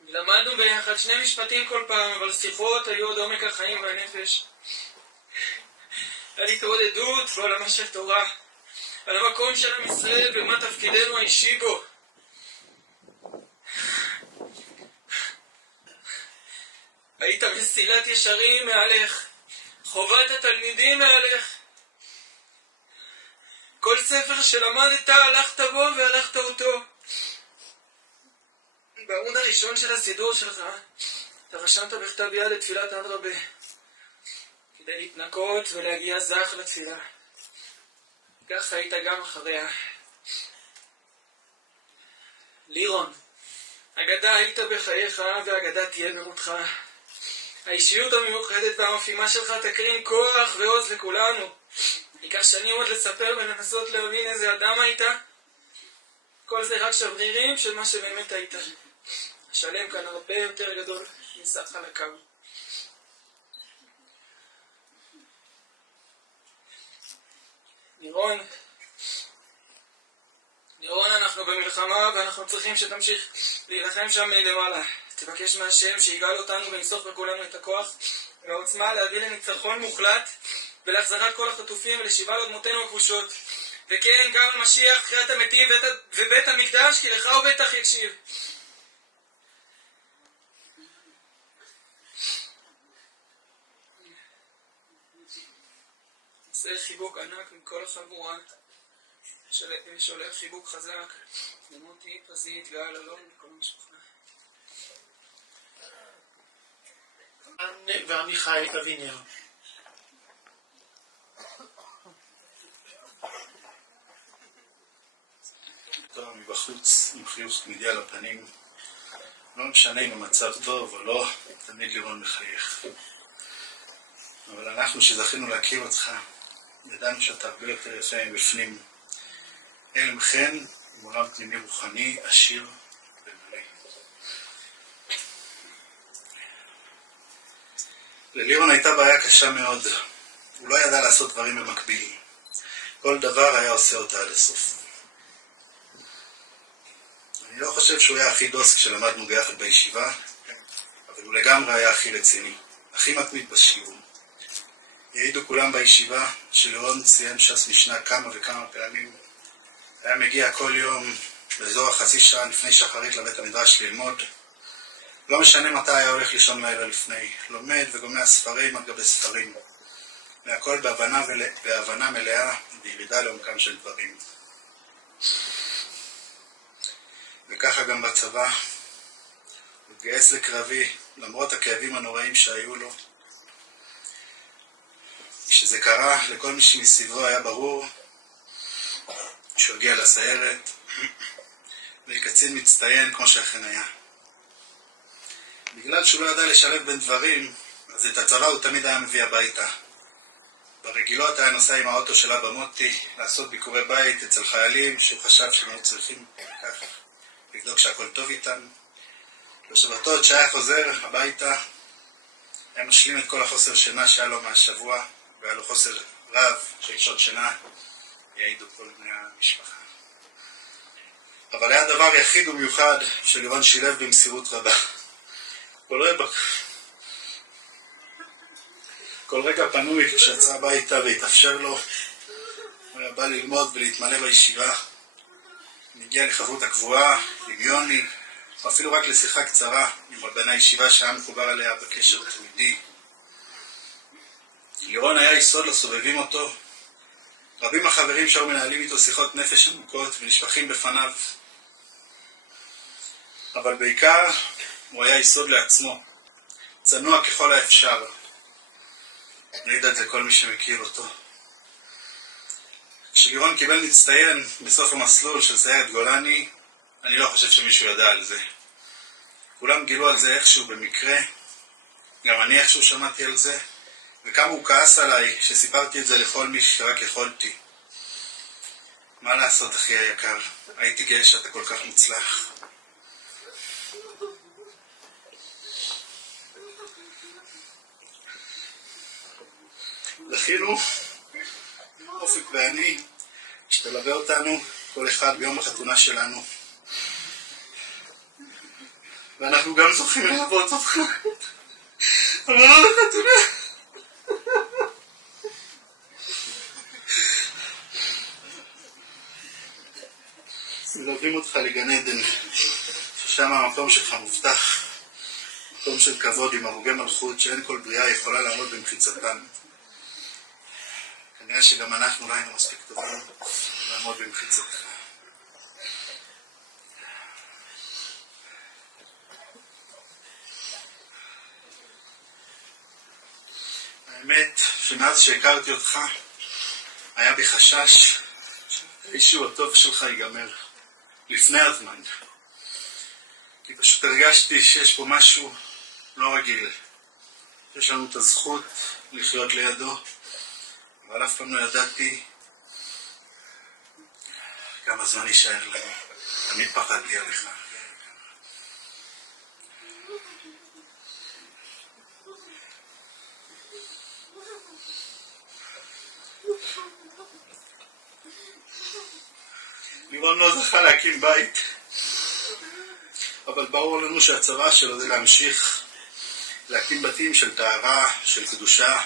למדנו ביחד 2 משפטים כל פעם, אבל שיחות היו עוד עומק החיים והנפש. על התעודדות בעולמה של תורה, על המקום של עם ישראל ומה תפקידנו האישי בו. היית מסילת ישרים מעליך, חובת התלמידים מעליך. כל ספר שלמדת הלכת בו והלכת אותו. בעמוד הראשון של הסידור שלך אתה רשמת בכתב יד את תפילת אדרבה, כדי להתנקות ולהגיע זך לתפילה. כך היית גם אחריה. לירון, אגדה היית בחייך ואגדה תהיה במותך. האישיות המיוחדת והמפעימה שלך תקרין כוח ועוז לכולנו. ייקח שנים עוד לספר ולנסות להבין איזה אדם היית. כל זה רק שברירים של מה שבאמת היית. השלם כאן הרבה יותר גדול מסך חלקיו. לירון, אנחנו במלחמה ואנחנו צריכים שתמשיך להילחם שם מלמעלה. תבקש מהשם שיגאל אותנו ונסוף בכולנו את הכוח והעוצמה להביא לניצחון מוחלט ולהחזרת כל החטופים ולשיבה לדמותינו הכבושות. וכן, גם על משיח, תחיית המתים ובית המקדש, כי לך הוא בטח יקשיב. עושה חיבוק ענק מכל החבורה, שולח חיבוק חזק למוטי, פזית, גל, אלון וכל המשפחה. ועמיחי אבינר. מבחוץ עם חיוך תמידי על הפנים, לא משנה אם המצב טוב או לא, תמיד לירון מחייך. אבל אנחנו שזכינו להכיר אותך, ידענו שאתה הרבה יותר יפה מבפנים. אלם כן, עם עולם פנימי רוחני, עשיר ומלא. ללירון הייתה בעיה קשה מאוד. הוא לא ידע לעשות דברים במקביל. כל דבר היה עושה אותה עד הסוף. אני לא חושב שהוא היה הכי דוס כשלמדנו ביחד בישיבה, אבל הוא לגמרי היה הכי רציני, הכי מתמיד בשיעור. העידו כולם בישיבה שלירון ציין ש"ס משנה כמה וכמה פעמים. היה מגיע כל יום באזור החצי שעה לפני שחרית לבית המדרש ללמוד. לא משנה מתי היה הולך לישון לילה לפני. לומד וגומע ספרים על גבי ספרים. והכל בהבנה מלאה וירידה לעומקם של דברים. וככה גם בצבא. הוא התגייס לקרבי למרות הכאבים הנוראים שהיו לו. כשזה קרה, לכל מי שמסביבו היה ברור שהוא הגיע לסיירת, וקצין מצטיין כמו שאכן היה. בגלל שהוא לא ידע לשלב בין דברים, אז את הצבא הוא תמיד היה מביא הביתה. ברגילות היה נוסע עם האוטו של אבא מוטי לעשות ביקורי בית אצל חיילים שהוא חשב שהם היו צריכים כך לבדוק שהכל טוב איתם. בשבתות שהיה חוזר הביתה, היה משלים את כל החוסר שינה שהיה לו מהשבוע, והיה לו חוסר רב של שעות שינה, יעידו כל בני המשפחה. אבל היה דבר יחיד ומיוחד שלירון שילב במסירות רבה. כל רגע פנוי כשיצא הביתה והתאפשר לו, הוא היה בא ללמוד ולהתמלא בישיבה. מגיע לחברות הקבועה, עם יוני, או אפילו רק לשיחה קצרה עם רבני הישיבה שהיה מחובר עליה בקשר תמידי. לירון היה יסוד לסובבים אותו. רבים החברים שהיו מנהלים איתו שיחות נפש עמוקות ונשפכים בפניו. אבל בעיקר הוא היה יסוד לעצמו, צנוע ככל האפשר. נעיד את זה כל מי שמכיר אותו. כשלירון קיבל מצטיין בסוף המסלול של סיירת גולני, אני לא חושב שמישהו ידע על זה. כולם גילו על זה איכשהו במקרה, גם אני איכשהו שמעתי על זה, וכמה הוא כעס עליי שסיפרתי את זה לכל מי שרק יכולתי. מה לעשות אחי היקר, הייתי גאה שאתה כל כך מוצלח. זכינו, אופק ואני, שתלווה אותנו כל אחד ביום החתונה שלנו. ואנחנו גם זוכים ללוות אותך, אבל לא לחתונה. מלווים אותך לגן עדן, ששם המקום שלך מובטח, מקום של כבוד עם הרוגי מלכות שאין כל בריאה יכולה לעמוד במחיצתם. כנראה שגם אנחנו לא היינו מספיק טובים לעמוד במחיצתך. האמת שמאז שהכרתי אותך היה בי חשש שהאישו הטוב שלך ייגמר לפני הזמן. כי פשוט הרגשתי שיש פה משהו לא רגיל. יש לנו את הזכות לחיות לידו, אבל אף פעם לא ידעתי כמה זמן יישאר לנו. תמיד פחדתי עליך. לירון לא זכה להקים בית, אבל ברור לנו שהצבא שלו זה להמשיך להקים בתים של טהרה, של קדושה,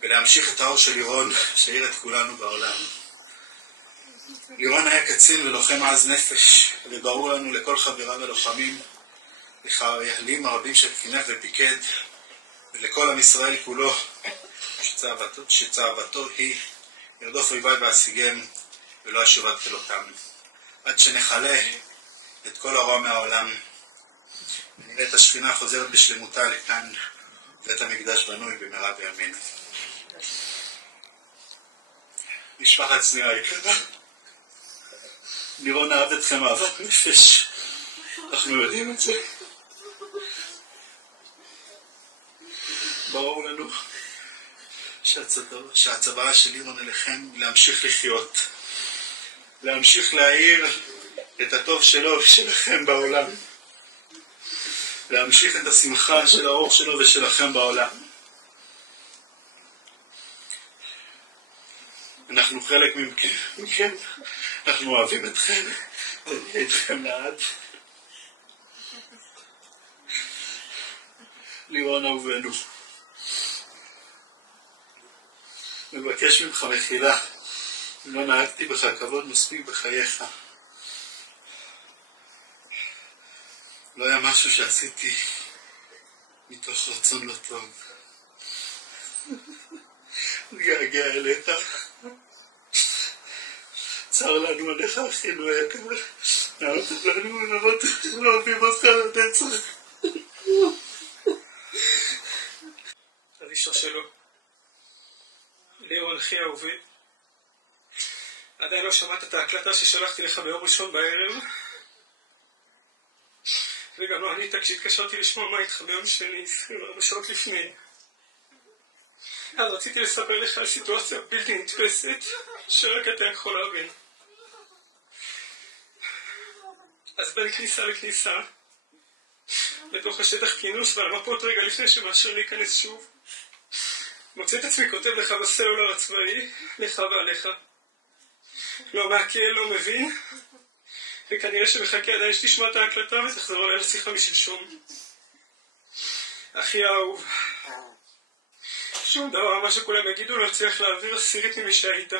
ולהמשיך את האור של לירון שהאיר את כולנו בעולם. לירון היה קצין ולוחם עז נפש, וברור לנו לכל חבריו הלוחמים, לחיילים הרבים שחינך ופיקד, ולכל עם ישראל כולו, שצוואתו היא ירדוף אויבי ואשיגם ולא אשוב תפילותם, עד שנחלה את כל הרוע מהעולם, ונראה את השכינה חוזרת בשלמותה לכאן, בית המקדש בנוי במהרה בימינו. משפחת צניעה יקרה, לירון אהב אתכם אהבת נפש, אנחנו יודעים את זה. ברור לנו שהצוואה של לירון אליכם להמשיך לחיות, להמשיך להאיר את הטוב שלו ושלכם בעולם, להמשיך את השמחה של האור שלו ושלכם בעולם. אנחנו חלק מכם, אנחנו אוהבים אתכם, ונהיה אתכם לעד. לירון אהובנו, מבקש ממך מחילה, אם לא נהגתי בך כבוד מספיק בחייך. לא היה משהו שעשיתי מתוך רצון לא טוב. געגע אליך. צר לנו עליך אחינו היקר. נעמוד לנו ונעמוד אוהבים אותך לנצח. אבישר שלו, לירון אחי אהובי, עדיין לא שמעת את ההקלטה ששלחתי לך ביום ראשון בערב, וגם לא ענית כשהתקשרתי לשמוע מה איתך ביום שני, 24 שעות לפני. אז רציתי לספר לך על סיטואציה בלתי נתפסת שרק אתה יכול להבין. אז בין כניסה לכניסה, בתוך השטח כינוס ועל מפות רגע לפני שמאשר להיכנס שוב, מוצא את עצמי כותב לך בסלולר הצבאי, לך ועליך. לא מעכל, לא מבין, וכנראה שמחכה עדיין שתשמע את ההקלטה ותחזור עליה לשיחה משלשום. אחי האהוב, שום דבר מה שכולם יגידו לא הצליח להעביר עשירית ממי שהיית.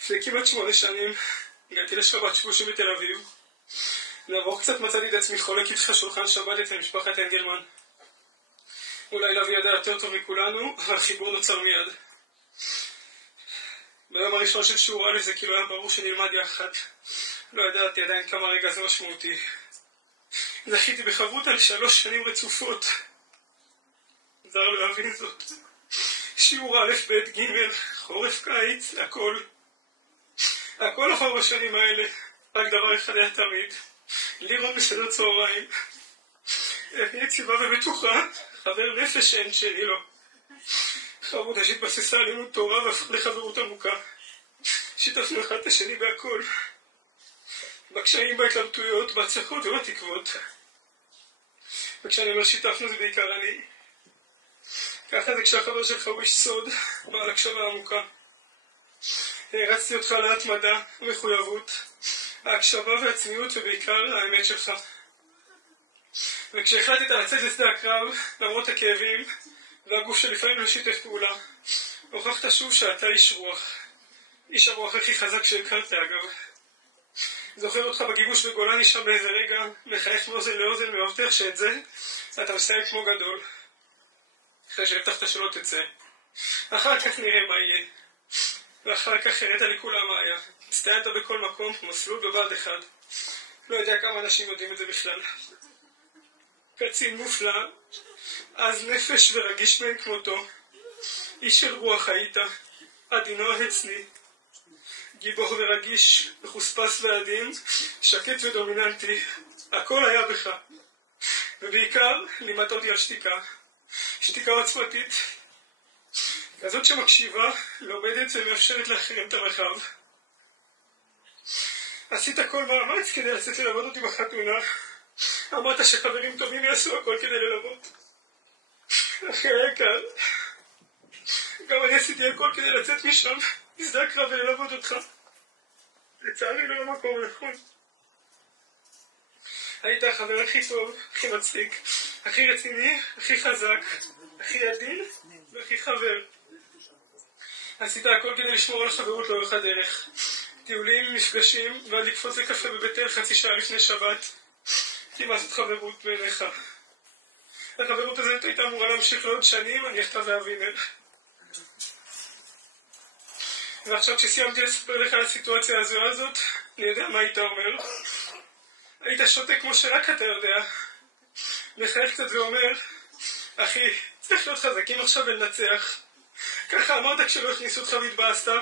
לפני כמעט 8 שנים הגעתי לשבת שבושים בתל אביב. לעבור קצת מצאתי את עצמי חולק איתך שולחן שבת אצל משפחת אנגלמן. אולי להביא ידע יותר טוב מכולנו, אבל חיבור נוצר מיד. ביום הראשון של שיעור א' זה כאילו היה ברור שנלמד יחד. לא ידעתי עדיין כמה רגע זה משמעותי. זכיתי בחברות על 3 שנים רצופות. זר להבין זאת. שיעור א', ב', ג', חורף, קיץ, הכל. הכל עבר בשנים האלה. רק דבר אחד היה תמיד. לירון בסדר צהריים. יציבה ובטוחה. חבר נפש שאין שני לו. חברות שהתבססה על לימוד תורה והפך לחברות עמוקה. שיתפנו אחד את השני בהכל. בקשיים, בהתלבטויות, בהצלחות ובתקוות. וכשאני אומר שיתפנו זה בעיקר אני. ככה זה כשהחבר שלך הוא איש סוד, בעל הקשבה עמוקה. הרצתי אותך להתמדה, מחויבות, ההקשבה והצניעות ובעיקר האמת שלך. וכשהחלטת לצאת לשדה הקרב, למרות הכאבים, והגוף שלפעמים לא שיתף פעולה, הוכחת שוב שאתה איש רוח. איש הרוח הכי חזק שהכרת אגב. זוכר אותך בגיבוש בגולני שם באיזה רגע, מחייך מאוזן לאוזן ומבטיח שאת זה אתה מסיים כמו גדול. אחרי שהבטחת שלא תצא. אחר כך נראה מה יהיה. ואחר כך הראית לי כולה מה היה. הצטיינת בכל מקום, מסלול בבד אחד. לא יודע כמה אנשים יודעים את זה בכלל. קצין מופלא, אז נפש ורגיש בין כמותו. איש של רוח היית, עדינו הצני. גיבור ורגיש, מחוספס ועדין, שקט ודומיננטי. הכל היה בך. ובעיקר לימדת אותי על שתיקה. שתיקה עוצמתית. כזאת שמקשיבה, לומדת ומאפשרת לאחרים את המרחב. עשית כל מאמץ כדי לצאת ללמוד אותי בחתונה. אמרת שחברים טובים יעשו הכל כדי ללמוד. אחי היקר, גם אני עשיתי הכל כדי לצאת משם, משדה הקרב וללמוד אותך. לצערי לא במקום נכון. היית החבר הכי טוב, הכי מצחיק, הכי רציני, הכי חזק, הכי עדין והכי חבר. עשית הכל כדי לשמור על חברות לאורך הדרך. טיולים, מפגשים, ועד לקפוץ לקפה בבית אל חצי שעה לפני שבת. כי מה זאת חברות בעיניך? החברות הזאת הייתה אמורה להמשיך לעוד שנים, אני אתה ואבינר. ועכשיו כשסיימתי לספר לך על הסיטואציה הזאת, אני יודע מה היית אומר. היית שותה כמו שרק אתה יודע. מחייך קצת ואומר, אחי, צריך להיות חזקים עכשיו ולנצח. ככה אמרת כשלא הכניסו אותך והתבאסת,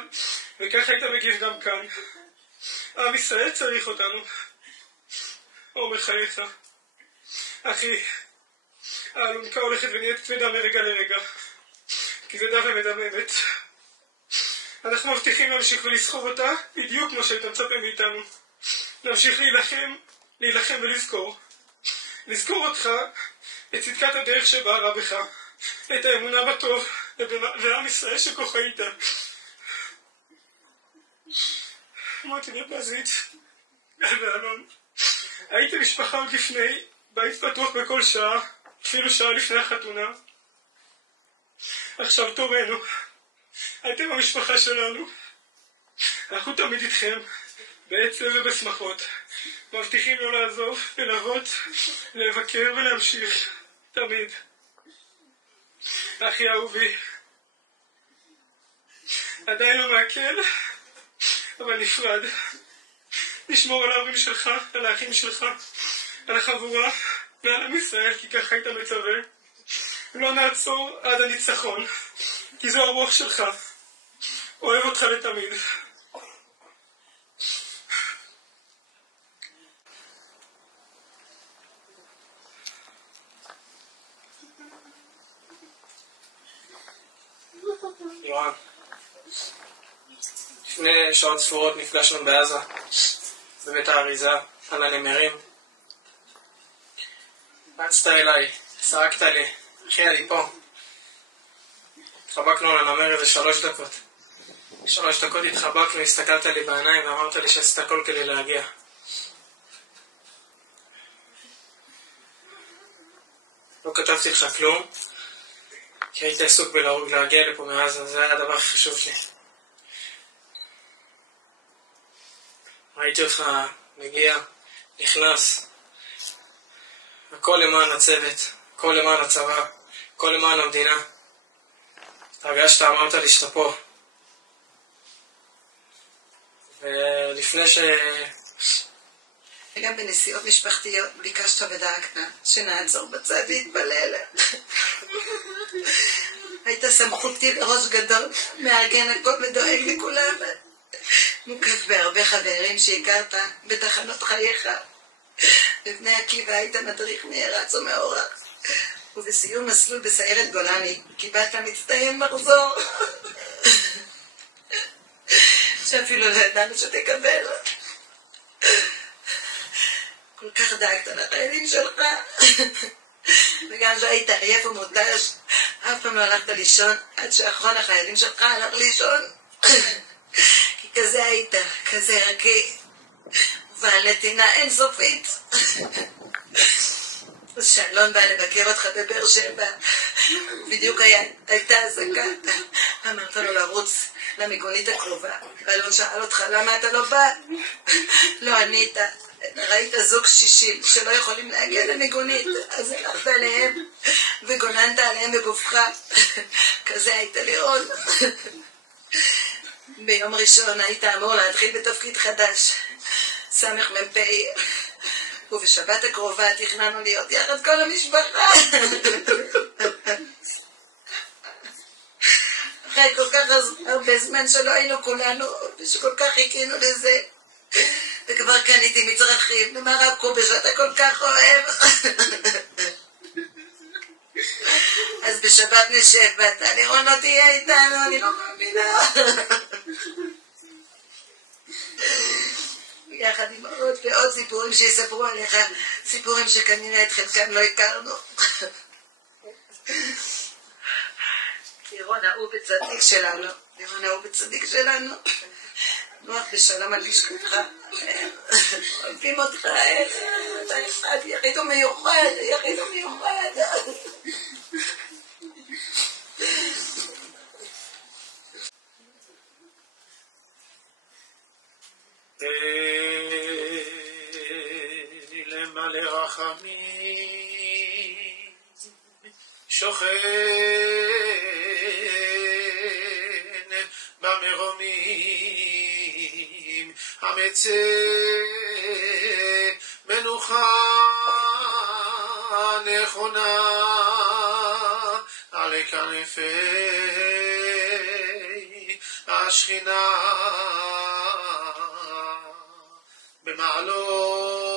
וככה היית מגיב גם כאן. עם ישראל צריך אותנו. אומר חייך. אחי, האלונקה הולכת ונהיית כבדה מרגע לרגע, כבדה ומדממת. אנחנו מבטיחים להמשיך ולסחוב אותה בדיוק כמו שהיית מצפה מאיתנו. להמשיך להילחם ולזכור. לזכור אותך, את צדקת הדרך שבערה בך, את האמונה בטוב ועם ישראל שכה חיית. אמרתי לפזית, גל ואלון, הייתם משפחה עוד לפני, בית פתוח בכל שעה, אפילו שעה לפני החתונה. עכשיו תורנו, אתם המשפחה שלנו. אנחנו תמיד איתכם, בעצב ובשמחות. מבטיחים לא לעזוב, ללוות, לבקר ולהמשיך. תמיד. אחי אהובי, עדיין לא מעכל, אבל נפרד. נשמור על ההורים שלך, על האחים שלך, על החבורה ועל עם ישראל, כי ככה היית מצווה. לא נעצור עד הניצחון, כי זו הרוח שלך. אוהב אותך לתמיד. יואן, לפני שעות ספורות נפגשנו בעזה, בבית האריזה, על הנמרים. רצת אליי, צעקת לי, אחי אני פה. התחבקנו על הנמר איזה 3 דקות. 3 דקות התחבקנו, הסתכלת לי בעיניים ואמרת לי שעשית הכל כדי להגיע. לא כתבתי לך כלום, כי הייתי עסוק להגיע לפה מעזה, זה היה הדבר הכי חשוב לי. ראיתי אותך מגיע, נכנס, הכל למען הצוות, הכל למען הצבא, הכל למען המדינה. הרגשת, אמרת לי שאתה פה. ולפני וגם בנסיעות משפחתיות ביקשת ודאגת שנעצור בצד להתפלל. היית סמכותי לראש גדול, מארגן הכל ודואג לכולם. מוקף בהרבה חברים שהכרת בתחנות חייך. בבני עקיבא היית מדריך נערץ ומעורר. ובסיום מסלול בסיירת גולני קיבלת מצטיין מחזור. שאפילו לא ידענו שתקבל. כל כך דאגת לחיילים שלך. וגם שהיית עייף ומותש, אף פעם לא הלכת לישון עד שאחרון החיילים שלך הלך לישון. כי כזה היית, כזה ערכי, ועל נתינה אינסופית. שאלון בא לבקר אותך בבאר שבע, בדיוק הייתה הזקה. אמרת לו לרוץ למיגונית הקרובה, ואלון שאל אותך למה אתה לא בא? לא ענית. ראית זוג 60 שלא יכולים להגיע למיגונית, אז הלכת אליהם וגוננת עליהם בגופך. כזה היית לירון. ביום ראשון היית אמור להתחיל בתפקיד חדש, סמך מ"פ, ובשבת הקרובה תכננו להיות יחד כל המשפחה. אחרי כל כך הרבה זמן שלא היינו כולנו, ושכל כך חיכינו לזה, וכבר קניתי מצרכים למרקו שאתה כל כך אוהב. אז בשבת נשב ואתה לירון לא תהיה איתנו, אני לא מאמינה. יחד עם עוד ועוד סיפורים שיספרו עליך, סיפורים שכנראה את חלקם לא הכרנו. לירון ההוא בצדיק שלנו, לירון ההוא בצדיק שלנו. נוח בשלום על לשכתך. אוהבים אותך, אתה אחד, יחיד ומיוחד, יחיד ומיוחד. למלא רחמים שוכן במרומים המצא מנוחה נכונה על כנפי השכינה במעלות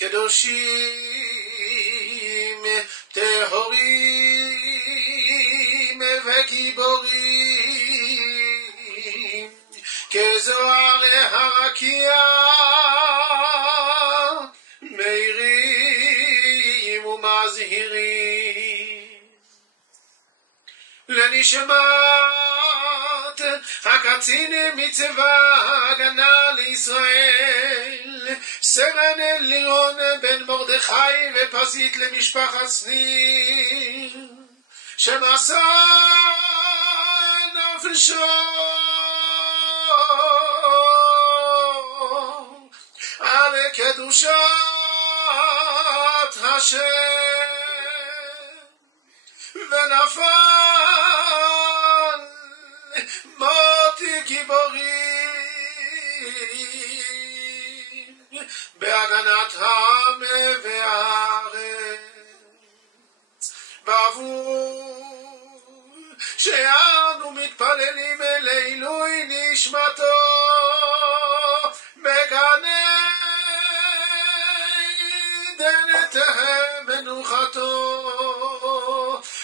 קדושים ומזהירים לנשמת הקצין מצבא ההגנה לישראל סרן לירון בן מרדכי ופזית למשפחת שניר שמסר נפשו על קדושת השם ונפל מות גיבורים בהגנת העם והארץ בעבור שאנו מתפללים אל עילוי נשמתו בגני עדן תהא מנוחתו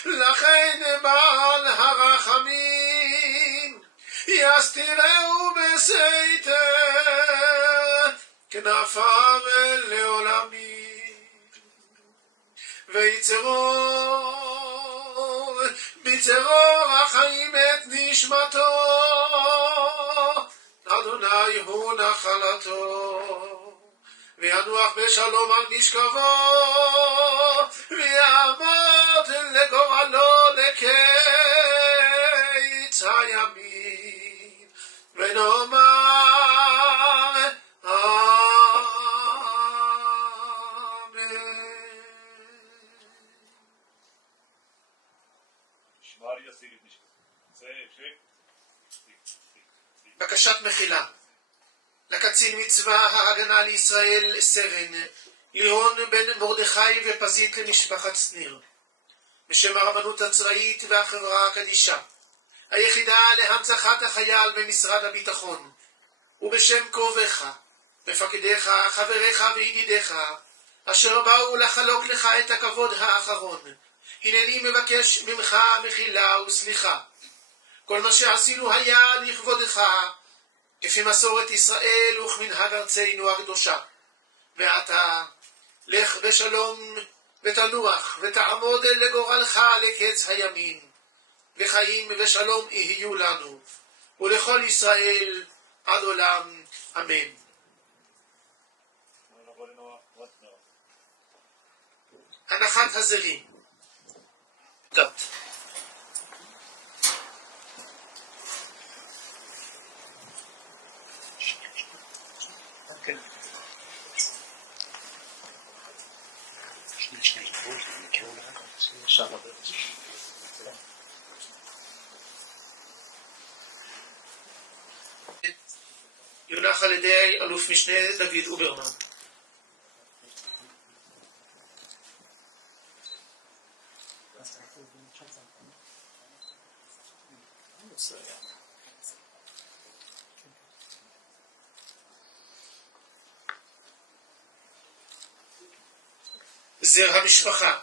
לכן בעל הרחמים יסתירהו בסתר כנפיו לעולמים ויצרו ביצרו החיים את נשמתו אדוני הוא נחלתו וינוח בשלום על משכבו ויעמוד לגורלו לקיץ הימים ונאמר אמן. בקשת מחילה לקצין מצבא ההגנה לישראל סרן לירון בן מרדכי ופזית למשפחת שניר בשם הרבנות הצבאית והחברה הקדישה היחידה להנצחת החייל במשרד הביטחון ובשם קרוביך מפקדיך חבריך וידידיך אשר באו לחלוק לך את הכבוד האחרון הנני מבקש ממך מחילה וסליחה כל מה שעשינו היה לכבודך כפי מסורת ישראל וכמנהג ארצנו הקדושה ועתה לך בשלום ותנוח ותעמוד לגורלך לקץ הימים וחיים ושלום יהיו לנו ולכל ישראל עד עולם אמן. הנחת הזרים יונח על ידי אלוף משנה דוד אוברמן. זר המשפחה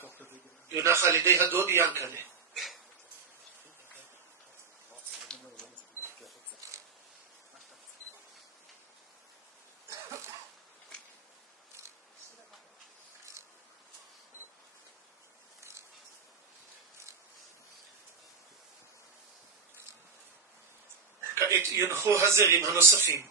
יונח על ידי הדוד ינקלה. כעת יונחו הזרים הנוספים.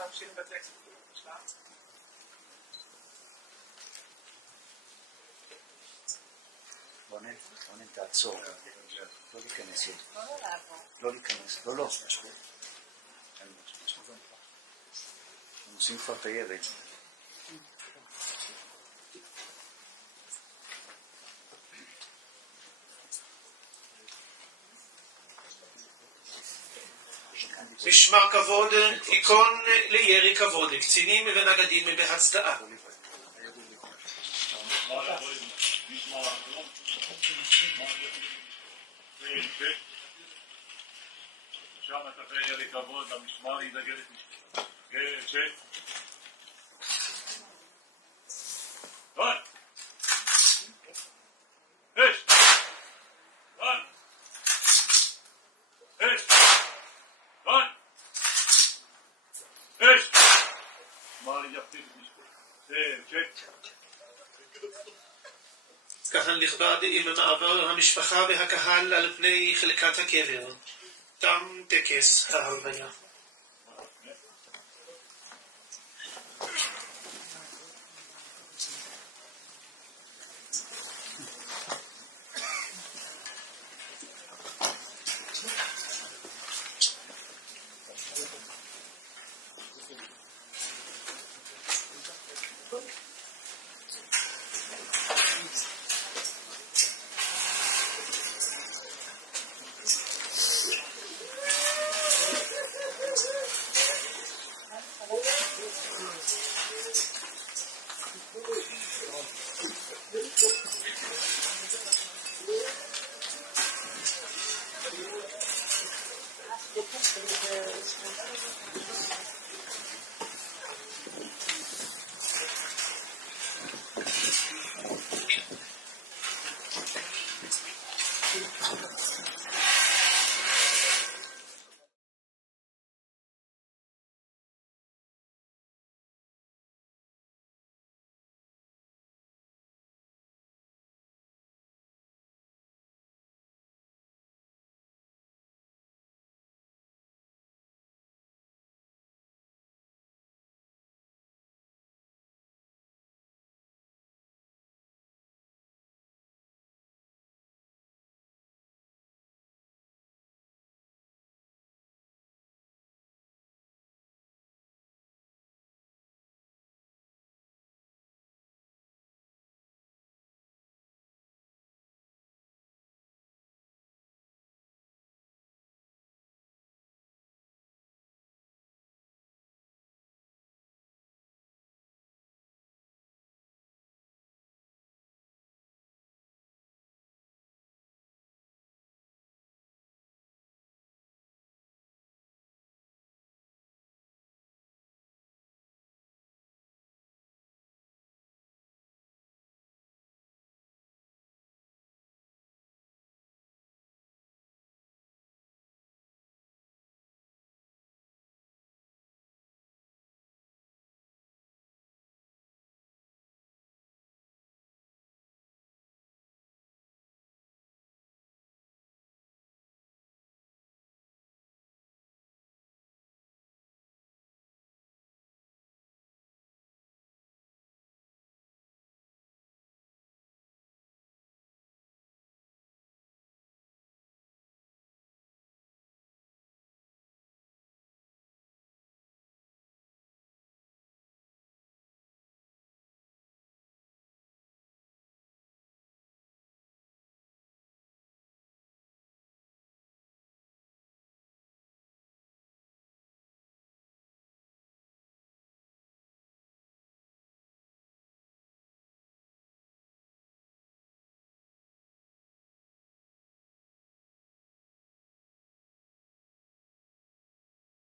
להמשיך בטקסט. רונן, תעצור. לא להיכנס. לא להיכנס. לא. הם עושים כבר את הירי. משמר כבוד, תיקון לירי כבוד, קצינים ונגדים בהצדעה. שם תחי ירי כבוד, המשמר ידגל את משמר. רון! אש! רון! אש! רון! אש! משמר יפתיק את משמר. ככה נכבד עם מעבר המשפחה והקהל על פני חלקת הקבר. תם טקס ההלוויה.